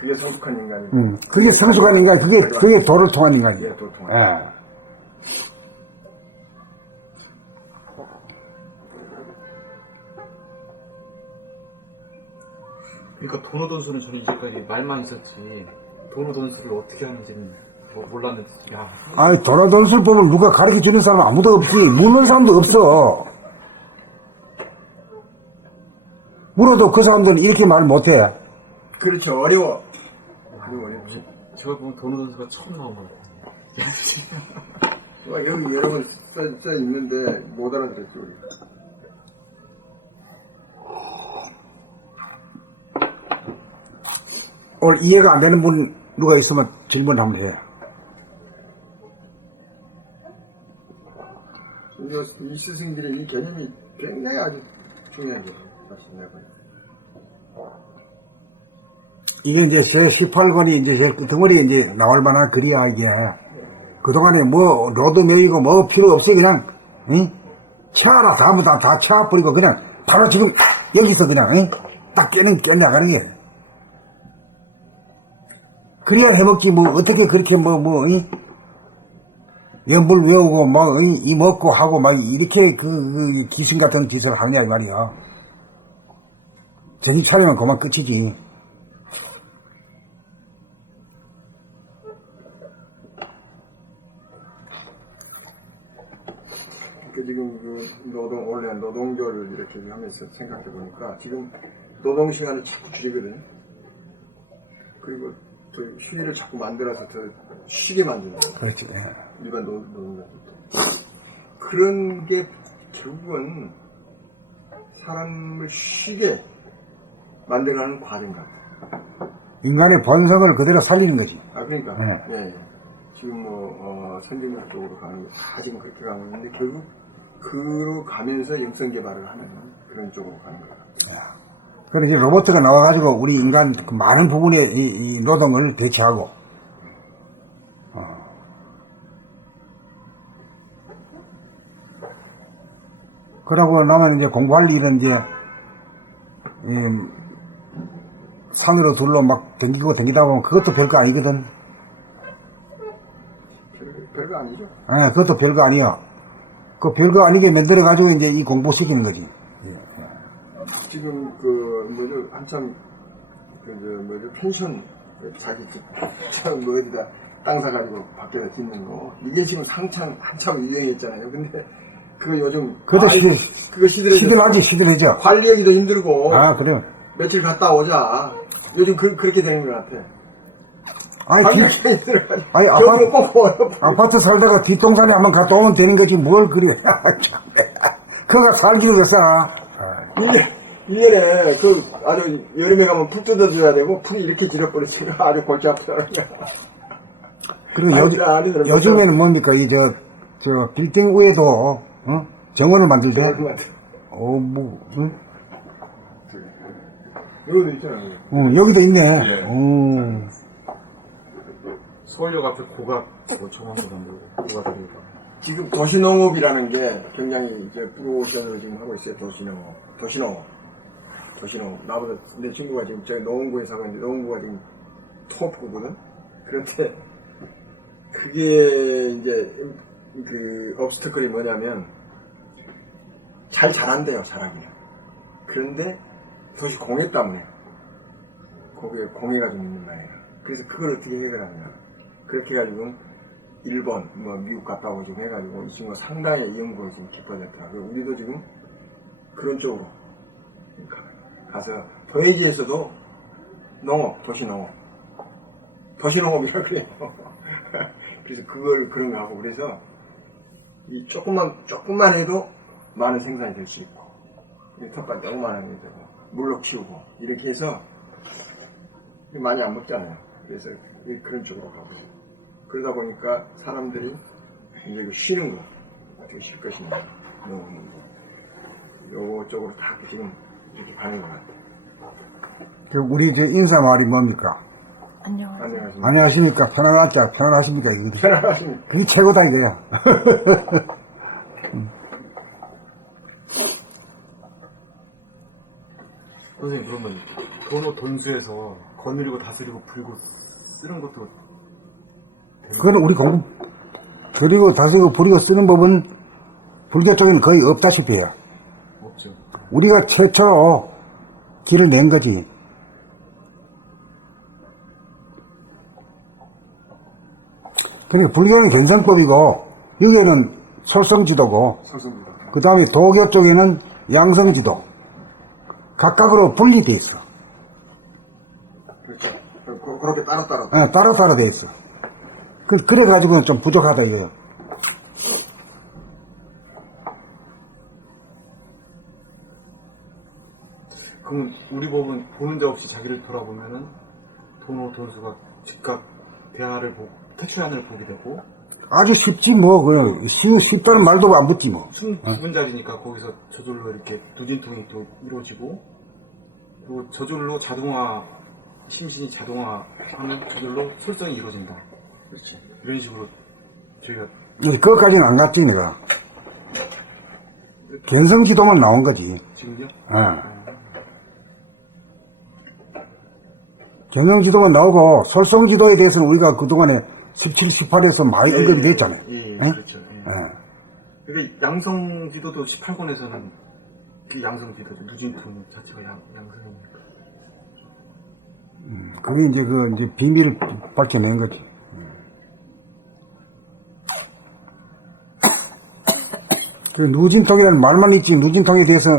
그게 성숙한 인간이고. 그게 성숙한 인간, 그게 도를 통한 인간이에요. 그러니까 도노돈수는 저는 이제까지 말만 있었지 도노돈수를 어떻게 하는지는 몰랐는데. 도노돈수를 보면 누가 가르쳐 주는 사람 아무도 없지. 묻는 사람도 없어. 물어도 그 사람들은 이렇게 말 못해. 그렇죠. 어려워. 아주 어렵지. 제가 보면 도노돈수가 처음 나온 것 같아요. 여기 여러 번 써 있는데 못 알아들었죠, 우리. 오늘 이해가 안 되는 분 누가 있으면 질문 한번 해. 이 스승들의 이 개념이 굉장히 아주 중요한 거예요. 사실 내가 봐요. 이게 이제 제 18권이 이제 제 덩어리에 이제 나올 만한 글이야, 이게. 그동안에 뭐, 로드메이고 뭐 필요 없이 그냥, 응? 채워라, 다음부터 다 채워버리고 그냥 바로 지금 여기서 그냥, 응? 딱 깨나가는 게. 그래야 해먹지, 뭐, 어떻게 그렇게 응? 연불 외우고, 뭐, 응? 이 먹고 하고, 막, 이렇게 그 귀신 같은 짓을 하냐, 이 말이야. 정신 차리면 그만 끝이지. 지금 원래 노동조를 이렇게 하면서 생각해 보니까 지금 노동 시간을 자꾸 줄이거든요. 그리고 또 휴일을 자꾸 만들어서 더 쉬게 만드는 거예요. 그렇지. 일반 노동자. 그런 게 결국은 사람을 쉬게 만들어가는 과정 같아요. 인간의 본성을 그대로 살리는 거지. 그러니까. 네. 예. 지금 선진국 쪽으로 가는 다 지금 그렇게 가고 있는데 결국 그로 가면서 영성 개발을 하는 그런 쪽으로 가는 거예요. 그래서 이제 로봇가 나와가지고 우리 인간 그 많은 부분의 이 노동을 대체하고, 그러고 나면 이제 공부할 일은 이제, 산으로 둘러 막 댕기다 보면 그것도 별거 아니거든. 별거 아니죠. 그것도 별거 아니야. 그 별거 아니게 만들어가지고 이제 이 공부시키는 거지. 지금 한참 펜션 자기 뭐 어디다 땅 사가지고 밖에다 짓는 거 이게 지금 한참 유행했잖아요. 근데 그거 요즘 그것도 그거 시들하죠. 관리하기도 힘들고. 그래요. 며칠 갔다 오자. 요즘 그렇게 되는 것 같아. 관리하기도 힘들어가지고. 아파트 살다가 뒷동산에 한번 갔다 오면 되는 거지 뭘 그래. 그가 살기도 됐어. 1년에 아주 여름에 가면 풀 뜯어줘야 되고 풀이 이렇게 질어버리니까 아주 골치 아프더라고요. 그리고 요즘에는 뭡니까 저 빌딩 위에도 정원을 만들대. 응? 여기도 있잖아요. 여기도 있네. 예. 서울역 앞에 고가 정원도 만들고 고가들이니까. 지금 도시농업이라는 게 굉장히 이제 프로모션으로 지금 하고 있어요. 도시농업. 나보다 내 친구가 지금 저기 노원구에 사고 있는데 노원구가 지금 톱구거든. 그런데 그게 이제 그 obstacle이 뭐냐면 잘 자란대요, 사람이. 그런데 도시 공해 때문에 거기에 공해가 좀 있는 말이에요. 그래서 그걸 어떻게 해결하냐. 그렇게 해가지고 일본, 미국 갔다 오고 지금 해가지고 이 친구가 상당히 연구가 지금 깊어졌더라고요. 우리도 지금 그런 쪽으로 가서 도해지에서도 도시농업이라 그래요. 그래서 그런 거 하고 그래서 이 조금만 해도 많은 생산이 될 수 있고 텃밭 조그만한 게 되고 물로 키우고 이렇게 해서 많이 안 먹잖아요. 그래서 그런 쪽으로 가고 있어요. 그러다 보니까 사람들이 이제 쉬는 거 어떻게 쉴 것이냐 요 쪽으로 다 지금 이렇게 가는 것 같아요. 우리 인사말이 뭡니까? 안녕하세요. 안녕하십니까? 편안하십니까? 편안하십니까? 그게 최고다 이거야. 선생님 그러면 도노돈수에서 거느리고 다스리고 불고 쓰는 것도 그건 우리 그리고 다스리고 부리고 쓰는 법은 불교 쪽에는 거의 없다시피 해요. 없죠. 우리가 최초로 길을 낸 거지. 그러니까 불교는 견성법이고 여기에는 솔성지도고 그 다음에 도교 쪽에는 양성지도 각각으로 분리돼 있어. 그렇죠. 그렇게 따로 따로 돼 있어. 그래가지고 좀 부족하다 이거요. 그럼 우리 법은 보는 데 없이 자기를 돌아보면은 도노 돈수가 즉각 대하를 보고 태초한을 보게 되고 아주 쉽지 뭐 그냥 쉽다는 말도 안 붙지 뭐. 숨 깊은 자리니까 거기서 저절로 이렇게 누진통이 또 이루어지고 그리고 저절로 자동화 심신이 자동화하면 저절로 솔성이 이루어진다. 그렇지. 이런 식으로 저희가 그것까지는 안 갔지 내가. 견성지도만 나온 거지. 지금요? 견성지도만 나오고 솔성지도에 대해서는 우리가 그동안에 17, 18에서 많이 언급이 됐잖아요. 예, 예? 그렇죠. 예. 그러니까 양성지도도 18권에서는 그 양성지도죠. 누진통 자체가 양성이니까. 그게 이제 비밀을 밝혀낸 거지. 그 누진통이라는 말만 있지, 누진통에 대해서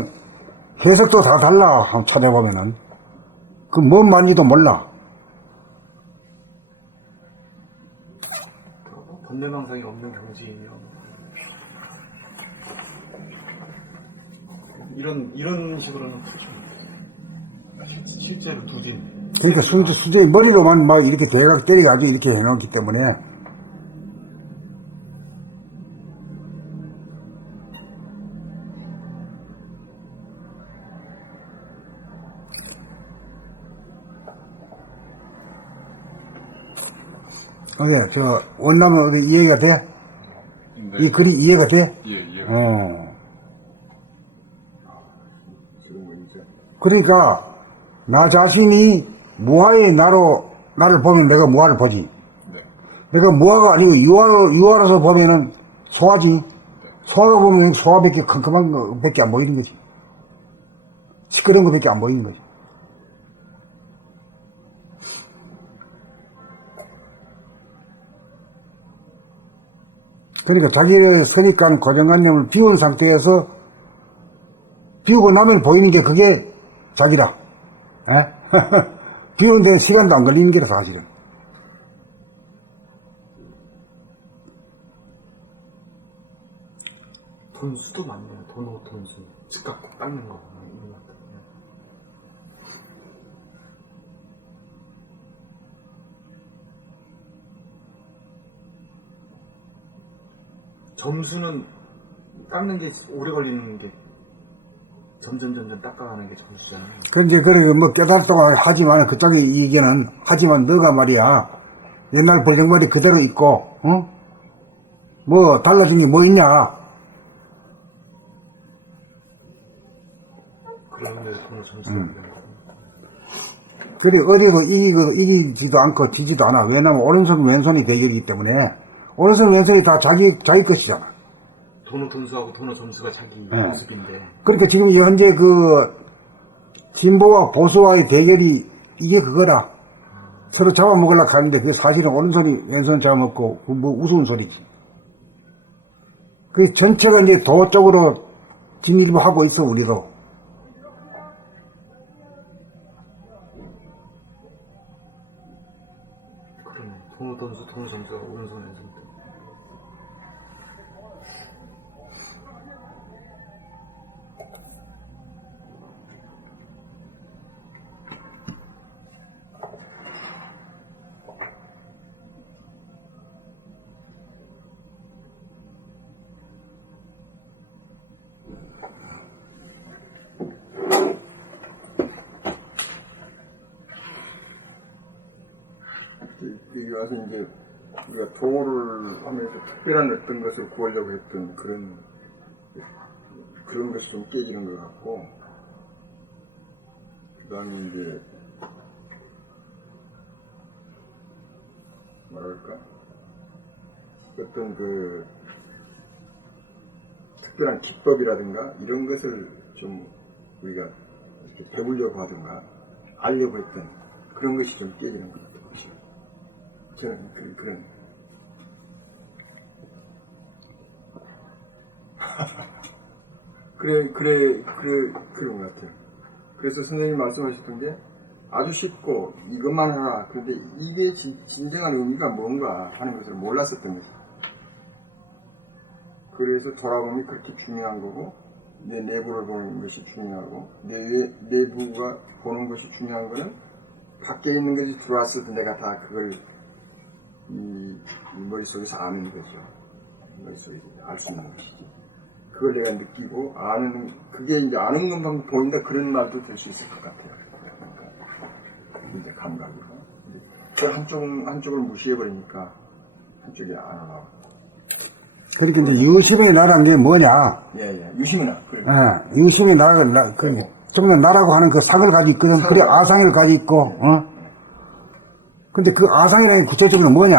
해석도 다 달라, 한번 찾아보면은. 그 뭔 말인지도 몰라. 번뇌망상이 없는 경지이며 이런 식으로는 실제로 누진. 그러니까 수제의 머리로만 막 이렇게 대각 때려가지고 이렇게 해놓기 때문에. 원나무 어디 이해가 돼? 네. 이 글이 이해가 돼? 예. 그러니까, 나 자신이 무아의 나를 보면 내가 무아를 보지. 네. 내가 무아가 아니고 유아로서 보면은 소아지. 소아가 보면 소아밖에 컴컴한 거밖에 안 보이는 거지. 시끄러운 거밖에 안 보이는 거지. 그러니까 자기의 선입관, 고정관념을 비운 상태에서 비우고 나면 보이는 게 그게 자기다. 에? 비우는 데는 시간도 안 걸리는 게라 사실은. 돈수도 많네요. 돈수. 즉각 닦는 거. 점수는 깎는 게 오래 걸리는 게 점점 닦아가는 게 점수잖아요. 그런데 뭐 깨달았다고 하지만 그쪽에 이견은 하지만 너가 말이야 옛날 버정말이 그대로 있고 뭐 달라진 게 뭐 있냐. 그런데 돈을 점수를 그래 어디도 이기지도 않고 지지도 않아. 왜냐면 오른손 왼손이 대결이기 때문에 오른손 왼손이 다 자기 것이잖아. 돈수하고 점수가 자기 모습인데. 그러니까 지금 현재 그 진보와 보수와의 대결이 이게 그거라. 서로 잡아먹으려고 하는데 그게 사실은 오른손이 왼손 잡아먹고 뭐 우스운 소리지. 그 전체가 이제 도 쪽으로 진일보하고 있어 우리도. 그러네. 돈수 점수가 오른손 왼손. 여기 와서 이제 우리가 도를 하면서 특별한 어떤 것을 구하려고 했던 그런 것이 좀 깨지는 것 같고, 그 다음에 이제 뭐랄까 어떤 그 특별한 기법이라든가 이런 것을 좀 우리가 이렇게 배우려고 하든가 알려고 했던 그런 것이 좀 깨지는 것 같아요. 저는 그런 그런 것 같아요. 그래서 선생님이 말씀하셨던 게 아주 쉽고 이것만 하라. 그런데 이게 진정한 의미가 뭔가 하는 것을 몰랐었던 거죠. 그래서 돌아보면 그렇게 중요한 거고, 내 내부를 보는 것이 중요하고, 내부가 보는 것이 중요한 거는 밖에 있는 것이 들어왔을 때 내가 다 그걸 이 머릿속에서 아는 거죠. 머릿속에서 알 수 있는 것이지. 그걸 내가 느끼고 아는, 그게 이제 아는 것만 보인다, 그런 말도 될 수 있을 것 같아요. 그게 이제 감각이고. 그 한쪽을 무시해버리니까 한쪽이 안 올라오고. 그렇게 이제 유심히 나라는 게 뭐냐? 예. 유심이나. 그래. 유심히 나라가, 좀 더 나라고 하는 그 상을 가지고 있거든. 그래, 아상을 가지고 있고, 근데 그 아상이라는 게 구체적으로 뭐냐?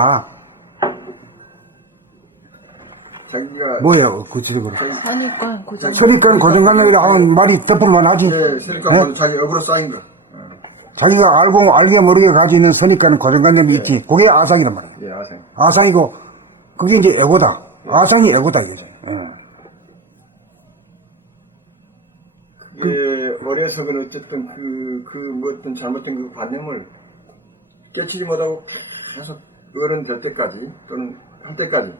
자기가. 뭐예요, 구체적으로? 선입관, 고정. 선입관, 고정관념이라 하면 말이 덮을만 하지. 네, 선입관 자기 업으로 쌓인 거. 자기가 알게 모르게 가지고 있는 선입관은 고정관념이 있지. 그게 아상이란 말이야. 예, 아상. 아상이고, 그게 이제 에고다. 아상이 에고다, 이거죠. 그게 어려서는 어쨌든 뭐 어떤 잘못된 그 관념을 깨치지 못하고 계속 어른 될 때까지 또는 할 때까지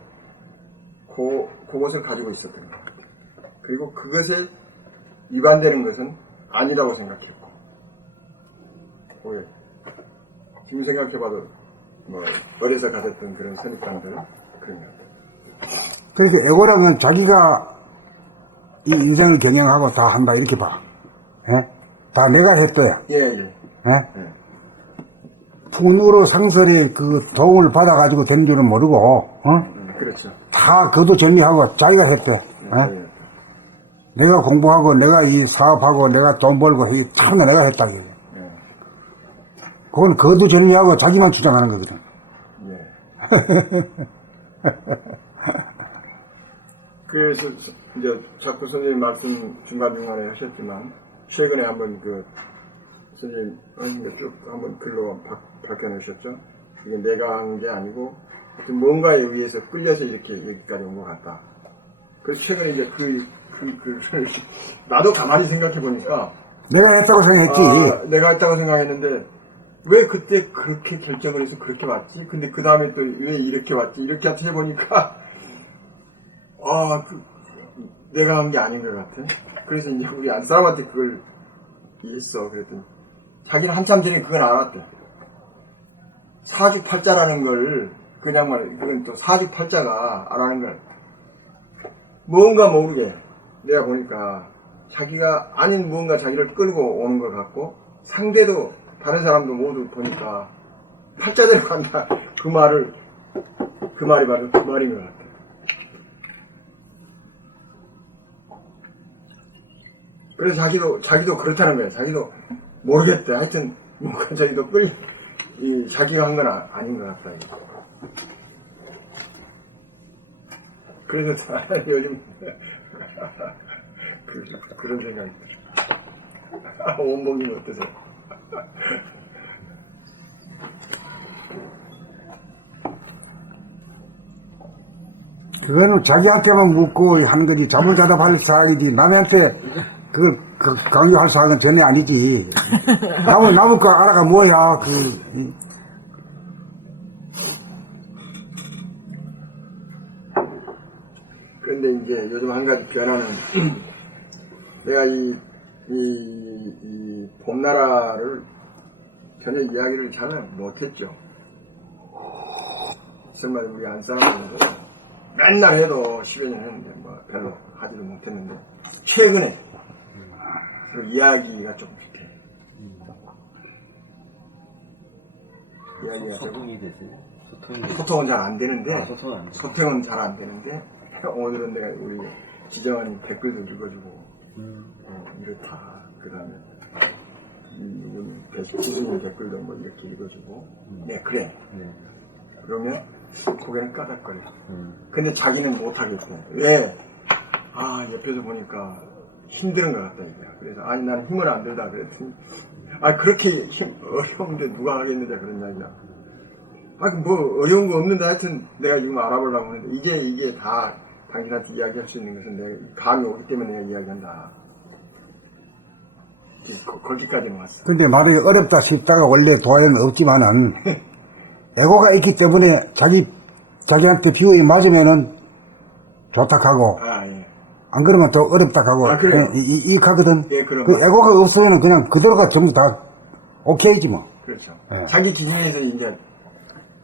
그것을 가지고 있었던 거예요. 그리고 그것에 위반되는 것은 아니라고 생각했고, 왜? 지금 생각해봐도 뭐 어려서 가졌던 그런 선입관들은 그런 거예요. 그러니까 에고라는 자기가 이 인생을 경영하고 다 한다 이렇게 봐. 예? 다 내가 했대요. 예. 예? 풍우로 상설의 그 도움을 받아가지고 된 줄은 모르고, 그렇죠. 다 그도 정리하고 자기가 했대. 예. 내가 공부하고, 내가 이 사업하고, 내가 돈 벌고, 이 참 내가 했다. 이게. 그건 그도 정리하고 자기만 주장하는 거거든. 예. 그래서 이제 자꾸 선생님 말씀 중간중간에 하셨지만, 최근에 한번 선생님 하신 게 쭉 한번 글로 밝혀놓으셨죠? 이게 내가 한 게 아니고, 하여튼 뭔가에 의해서 끌려서 이렇게 여기까지 온 것 같다. 그래서 최근에 이제 나도 가만히 생각해 보니까, 내가 했다고 생각했지. 내가 했다고 생각했는데, 왜 그때 그렇게 결정을 해서 그렇게 왔지? 근데 그 다음에 또 왜 이렇게 왔지? 이렇게 해보니까, 내가 한 게 아닌 것 같아. 그래서 이제 우리 안 사람한테 그걸 이해했어. 그랬더니, 자기는 한참 전에 그걸 알았대. 사주팔자라는 걸, 그건 또 사주팔자가 알아는 걸, 뭔가 모르게, 내가 보니까, 자기가 아닌 무언가 자기를 끌고 오는 것 같고, 상대도, 다른 사람도 모두 보니까, 팔자대로 간다. 그 말이 바로 그 말인 것 같아. 그래서 자기도 그렇다는 거야. 자기도 모르겠대. 하여튼, 뭔가 자기도 자기가 한 건 아닌 것 같다. 그래서 요즘, 그런 생각이 들어. 원봉님 어떠세요? 그거는 자기한테만 묻고 하는 거지. 자문자답할 사항이지. 남한테 강요할 사항은 전혀 아니지. 남은 거 알아가 뭐야. 그런데 이제 요즘 한 가지 변화는, 내가 이 봄나라를 전혀 이야기를 잘 못했죠. 설마 우리 안사람들은 맨날 해도 10여 년 했는데 뭐 별로 하지도 못했는데, 최근에 그 이야기가 조금씩 돼. 이야기가 소통이 되세요? 소통은 잘 안 되는데, 소통은 안 돼요. 소통은 잘 안 되는데, 오늘은 내가 우리 지정한 댓글도 읽어주고, 이렇다. 그 다음에, 기수님 댓글도 뭐 이렇게 읽어주고, 네, 그래. 그러면, 고개는 까닥거려. 근데 자기는 못하겠대. 왜? 옆에서 보니까 힘든 것 같다, 이거야. 그래서, 난 힘을 안 들다. 그랬더니, 그렇게 어려운데 누가 하겠느냐, 그런 이야기야. 뭐, 어려운 거 없는데 하여튼 내가 지금 알아보려고 하는데, 이게 다 당신한테 이야기할 수 있는 것은 내가 감이 오기 때문에 내가 이야기한다. 거기까지는 왔어. 근데 말이 어렵다 싶다가 원래 도화에는 없지만은 에고가 있기 때문에 자기한테 비유에 맞으면은 좋다 하고 아, 예. 안 그러면 더 어렵다 하고 아, 그래요? 이익하거든. 예, 그런 그 거. 에고가 없으면 그냥 그대로가 전부 다 오케이지 뭐. 그렇죠. 예. 자기 기준에서 이제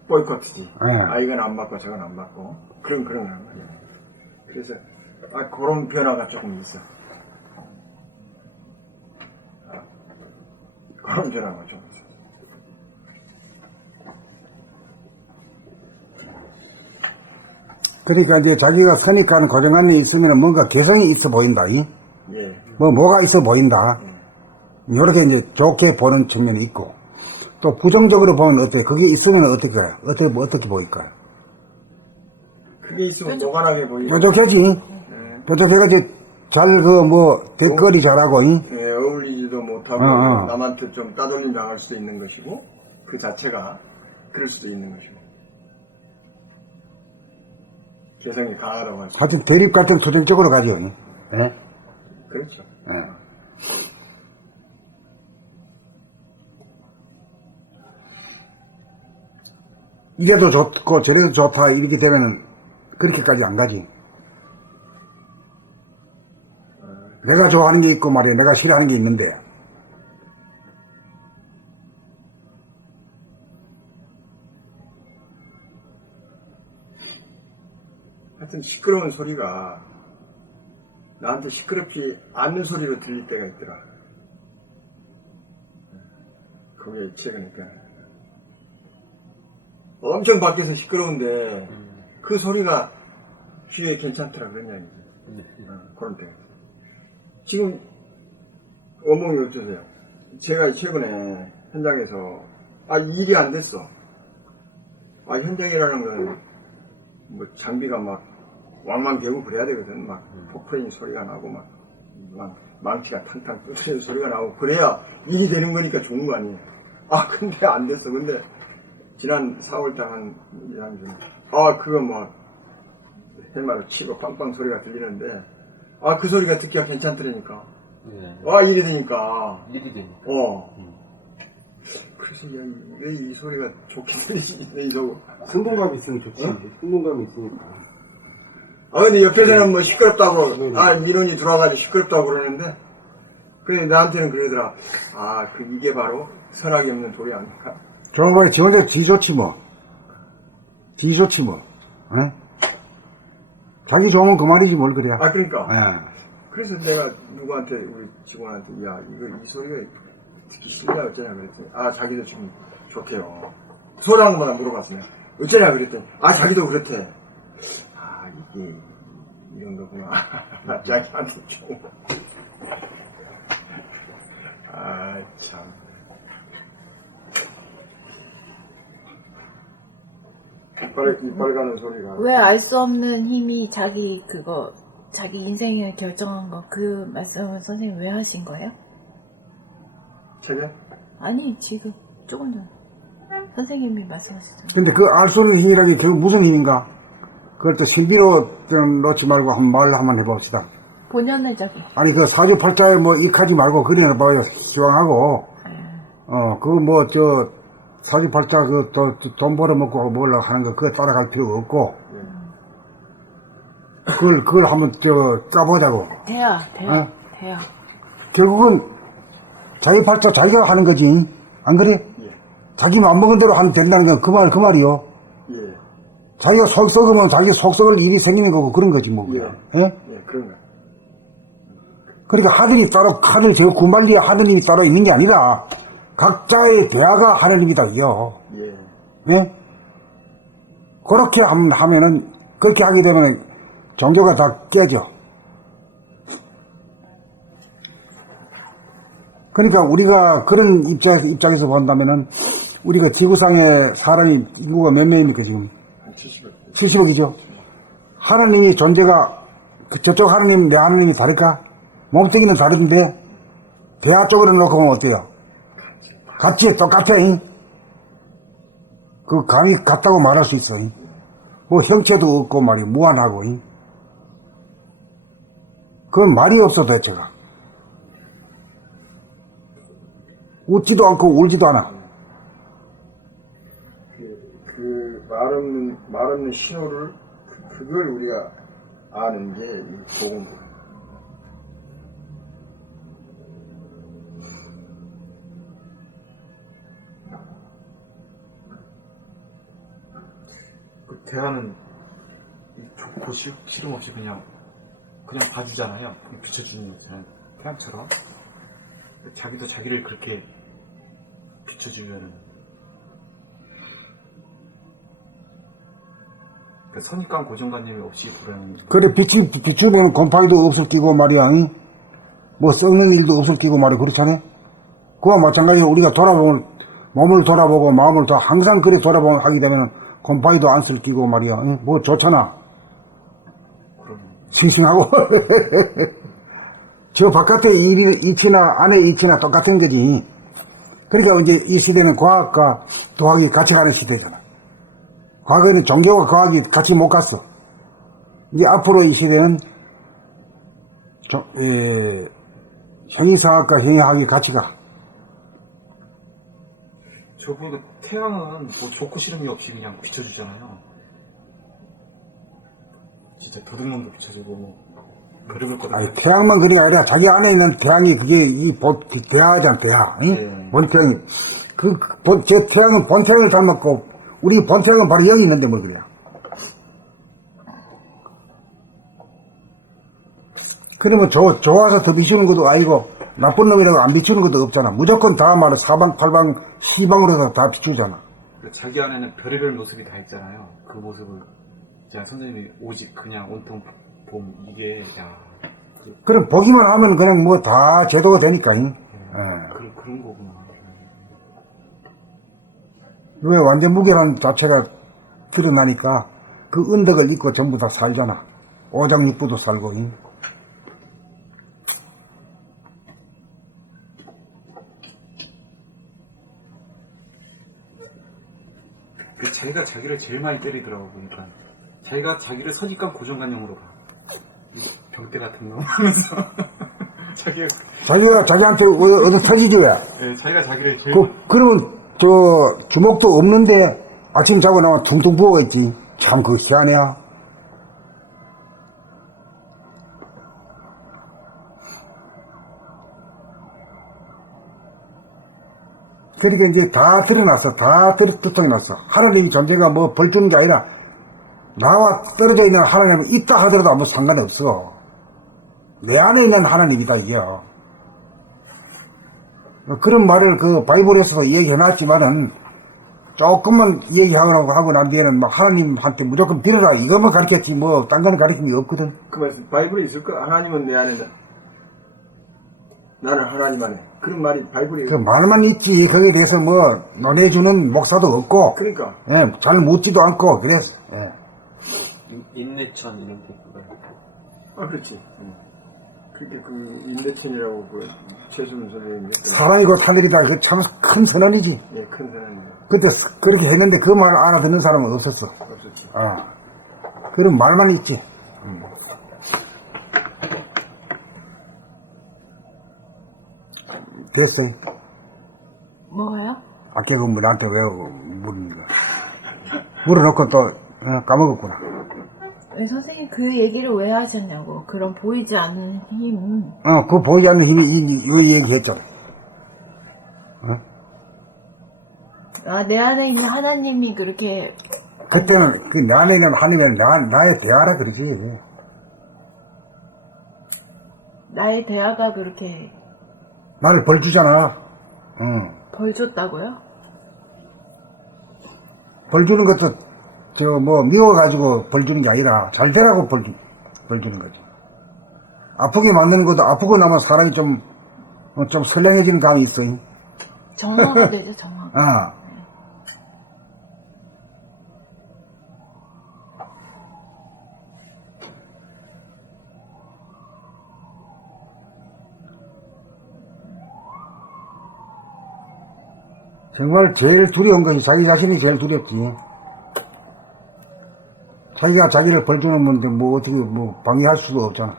보이콧이지. 예. 아, 이건 안 받고 저건 안 받고. 그런 거란 말이야. 그래서, 그런 변화가 조금 있어. 그런 변화가 좀 있어. 그러니까 이제 자기가 선입관 고정관념이 있으면 뭔가 개성이 있어 보인다. 예. 뭐가 있어 보인다. 이렇게 이제 좋게 보는 측면이 있고 또 부정적으로 보면 어때? 그게 있으면 어떻게 어떻게 보일까요? 그게 있으면 노관하게 보이고. 부족하지. 예. 부족해가지고 잘 대거리 잘하고 예, 어울리지도 못하고 어. 남한테 좀 따돌림 당할 수도 있는 것이고 그 자체가 그럴 수도 있는 것이고 개성이 강하다고 할 수. 하여튼 대립 같은 부정적으로 가죠. 예? 그렇죠. 예. 이래도 좋고 저래도 좋다 이렇게 되면은 그렇게까지 안 가지. 내가 좋아하는 게 있고 말이야. 내가 싫어하는 게 있는데. 하여튼 시끄러운 소리가 나한테 시끄럽지 않는 소리로 들릴 때가 있더라. 거기에 최근에 엄청 밖에서 시끄러운데 그 소리가 귀에 괜찮더라 그런 이야기지. 그런 때가 있어요. 지금 원봉이 어떠세요? 제가 최근에 현장에서 일이 안 됐어. 현장이라는 건 뭐 장비가 막 왕망대고 그래야 되거든. 막 포크레인 소리가 나고 막 망치가 탕탕 부서지는 소리가 나고 그래야 일이 되는 거니까 좋은 거 아니에요. 근데 안 됐어. 근데 지난 4월달 한 그거 뭐 해마로 치고 빵빵 소리가 들리는데 그 소리가 듣기가 괜찮더라니까. 일이 되니까. 그래서 왜 이 소리가 좋게 들리지? 승동감이 있으면 좋지. 승동감이 있으니까. 근데 옆에서는 뭐 시끄럽다고, 민원이 들어와가지고 시끄럽다고 그러는데, 근데 나한테는 그러더라. 이게 바로 선악이 없는 소리 아닐까? 좋은 거야. 지 혼자 지 좋지 뭐. 지 좋지 뭐. 에? 자기 좋으면 그만이지 뭘 그래. 그러니까. 예. 그래서 내가 누구한테, 우리 직원한테, 이 소리가 듣기 싫냐, 어쩌냐 그랬더니, 자기도 지금 좋대요. 소장보다 물어봤으면, 어쩌냐 그랬더니, 자기도 그렇대. 이게, 이런 거구나. 자기한테 좀. 참. 이빨 가는 소리가. 왜 알 수 없는 힘이 자기 인생을 결정한 거, 그 말씀을 선생님 왜 하신 거예요? 책에? 아니, 지금, 조금 전. 선생님이 말씀하시잖아요. 근데 그 알 수 없는 힘이라는 게 무슨 힘인가? 그걸 또 신비로 놓지 말고 말 한번 해봅시다. 본연의 자기. 아니, 그 사주팔자에 익하지 말고 그려봐요. 시황하고. 사주팔자 돈 벌어먹고 뭐라고 하는 거 그거 따라갈 필요가 없고. 그걸 한번 짜보자고. 대야. 결국은 자기 팔자 자기가 하는 거지. 안 그래? 자기 맘먹은 대로 하면 된다는 건 그 말이요. 자기가 속 썩으면 자기 속 썩을 일이 생기는 거고 그런 거지 뭐. 그런 거. 그러니까 하늘이 따로 저 군발리에 하늘님이 따로 있는 게 아니라 각자의 대화가 하늘님이다요. 그렇게 하면은 그렇게 하게 되면 종교가 다 깨져. 그러니까 우리가 그런 입장에서 본다면은 우리가 지구상에 사람이 인구가 몇 명입니까 지금? 70억이죠. 하나님이 존재가 저쪽 하나님 내 하나님이 다를까? 몸뚱이는 다른데 대하 쪽으로 놓고 보면 어때요? 같지? 똑같아. 그 감이 같다고 말할 수 있어. 뭐 형체도 없고 말이 무한하고. 그건 말이 없어 대체가. 웃지도 않고 울지도 않아. 그 말 없는 신호를 그걸 우리가 아는 게 이 복음. 그 대화는 좋고 싫음 없이 그냥 봐주잖아요. 비춰주는 거잖아요. 태양처럼. 자기도 자기를 그렇게 비춰주면은 그 선입관 고정관념이 없이 보라는. 그래, 비추면 곰팡이도 없을 끼고 말이야. 응? 뭐 썩는 일도 없을 끼고 말이야. 그렇잖아. 그와 마찬가지로 우리가 몸을 돌아보고 마음을 항상 그래 돌아보고 하게 되면 곰팡이도 안 쓸 끼고 말이야. 응? 뭐 좋잖아. 싱싱하고. 저 바깥에 이치나 안에 이치나 똑같은 거지. 그러니까 이제 이 시대는 과학과 도학이 같이 가는 시대잖아. 과거에는 종교와 과학이 같이 못 갔어. 이제 앞으로 이 시대는 형이사학과 형이학이 같이 가. 저 보니까 태양은 뭐 좋고 싫음이 없이 그냥 비춰주잖아요. 진짜 도둑놈도 비춰주고 뭐 별의별 거다. 아니, 태양만 그게 아니라 자기 안에 있는 태양이 그게 대하잖아, 대하. 응? 네. 본태양이. 저 태양은 본태양을 닮았고, 우리 본태양은 바로 여기 있는데 뭘 그래요. 그러면 좋아서 더 비추는 것도 아니고, 나쁜 놈이라고 안 비추는 것도 없잖아. 무조건 다 말을 사방팔방 시방으로 다 비추잖아. 자기 안에는 별의별 모습이 다 있잖아요. 그 모습을 제가 선생님이 오직 그냥 온통 봄 이게 그럼 보기만 하면 그냥 뭐 다 제도가 되니까. 응? 그런 거구나. 왜 완전 무결한 자체가 드러나니까 그 은덕을 입고 전부 다 살잖아. 오장육부도 살고. 응? 자기가 자기를 제일 많이 때리더라고 보니까. 자기가 자기를 선입관 고정관념으로 봐. 이 병대 같은 놈 하면서 자기가 자기한테 얻어 터지지 왜? 네, 자기가 자기를 제일 그러면 주먹도 없는데 아침 자고 나면 퉁퉁 부어있지. 참 그거 희한해야. 그러니까 이제 다 드러났어. 다 드러났어. 하나님의 존재가 뭐 벌 주는 게 아니라 나와 떨어져 있는 하나님은 있다 하더라도 아무 상관이 없어. 내 안에 있는 하나님이다 이게요. 그런 말을 그 바이블에서도 얘기해놨지만은 조금만 얘기하고 난 뒤에는 막 하나님한테 무조건 빌어라 이것만 가르쳤지 뭐 딴 거는 가르친 게 없거든. 그 말씀 바이블에 있을 거. 하나님은 내 안에 나는 하나님 안에. 그런 말이 바이블에 그 말만 있지 거기에 대해서 뭐 논해주는 목사도 없고. 그러니까. 예, 잘 묻지도 않고 그래서. 예. 인내천 이런 게 있고요. 아 그렇지. 그렇게 그 인내천이라고 그 최수민 선생님이 했던. 사람이 곧 하늘이다. 그 참 큰 선언이지. 예, 큰 사람입니다. 그때 그렇게 했는데 그 말 알아듣는 사람은 없었어. 없었지. 그런 말만 있지. 됐어요. 뭐가요? 아까 그 나한테 왜 물는 거야? 물어놓고 또 까먹었구나. 네, 선생님 그 얘기를 왜 하셨냐고. 그런 보이지 않는 힘. 그 보이지 않는 힘이 이 얘기했잖아. 내 안에 있는 하나님이 그렇게. 그때는 그 내 안에 있는 하나님은 나의 대화라 그러지. 나의 대화가 그렇게 나를 벌 주잖아. 벌 줬다고요? 벌 주는 것도 미워가지고 벌 주는 게 아니라 잘 되라고 벌 주는 거지. 아프게 만드는 것도 아프고 나면 사람이 좀 설렁해지는 감이 있어. 정화가 되죠, 정화가. 정말 제일 두려운 것이 자기 자신이 제일 두렵지. 자기가 자기를 벌주는 건데 뭐 어떻게 방해할 수도 없잖아.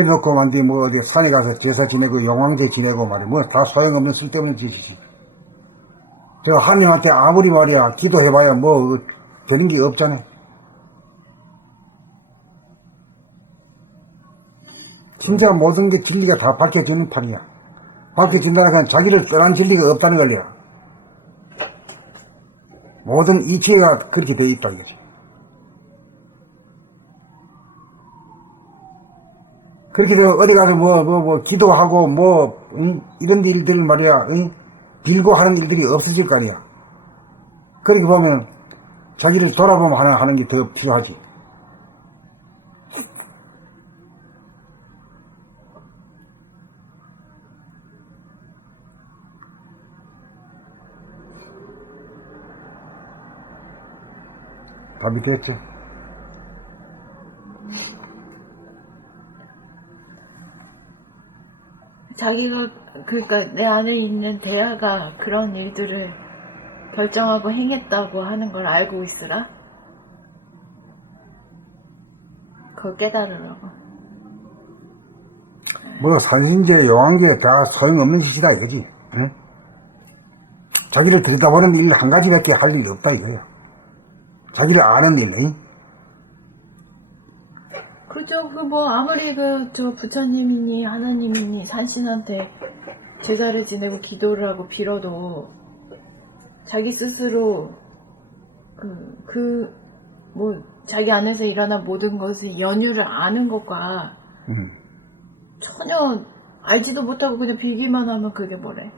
그래 놓고 만디 뭐 어디 산에 가서 제사 지내고 영왕제 지내고 말이야. 뭐 다 소용없는 쓸데없는 짓이지. 저 하나님한테 아무리 말이야 기도해봐야 뭐 되는 게 없잖아. 진짜 모든 게 진리가 다 밝혀지는 판이야. 밝혀진다는 건 자기를 떠난 진리가 없다는 걸요. 모든 이치가 그렇게 돼 있다 이거지. 그렇게 되면 어디 가서 뭐 기도하고 이런 일들 말이야, 빌고 하는 일들이 없어질 거 아니야. 그렇게 보면 자기를 돌아보면 하는 게 더 필요하지. 답이 됐죠? 자기가 그러니까 내 안에 있는 대하가 그런 일들을 결정하고 행했다고 하는 걸 알고 있으라. 그걸 깨달으라고. 뭐 산신제, 용왕제 다 소용없는 짓이다 이거지. 응? 자기를 들여다보는 일 한 가지밖에 할 일이 없다 이거야. 자기를 아는 일. 그죠. 그 뭐 아무리 저 부처님이니 하나님이니 산신한테 제사를 지내고 기도를 하고 빌어도 자기 스스로 뭐 자기 안에서 일어난 모든 것의 연유를 아는 것과 전혀 알지도 못하고 그냥 빌기만 하면 그게 뭐래?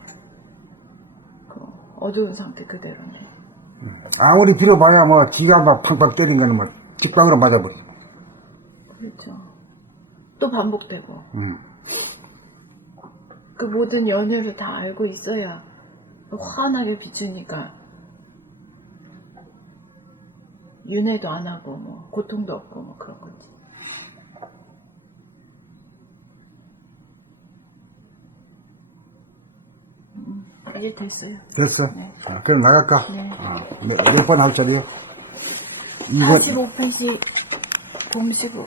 그 어두운 상태 그대로네. 아무리 빌어봐야 뭐 지가 막 팡팡 때린 거는 뭐 직방으로 맞아버려. 그렇죠. 또 반복되고. 그 모든 연유를 다 알고 있어야 환하게 비추니까 윤회도 안 하고 뭐 고통도 없고 뭐 그런 거지. 이제 됐어요. 됐어? 네. 그럼 나갈까? 네. 몇 번 할 자리요? 45페이지 공시부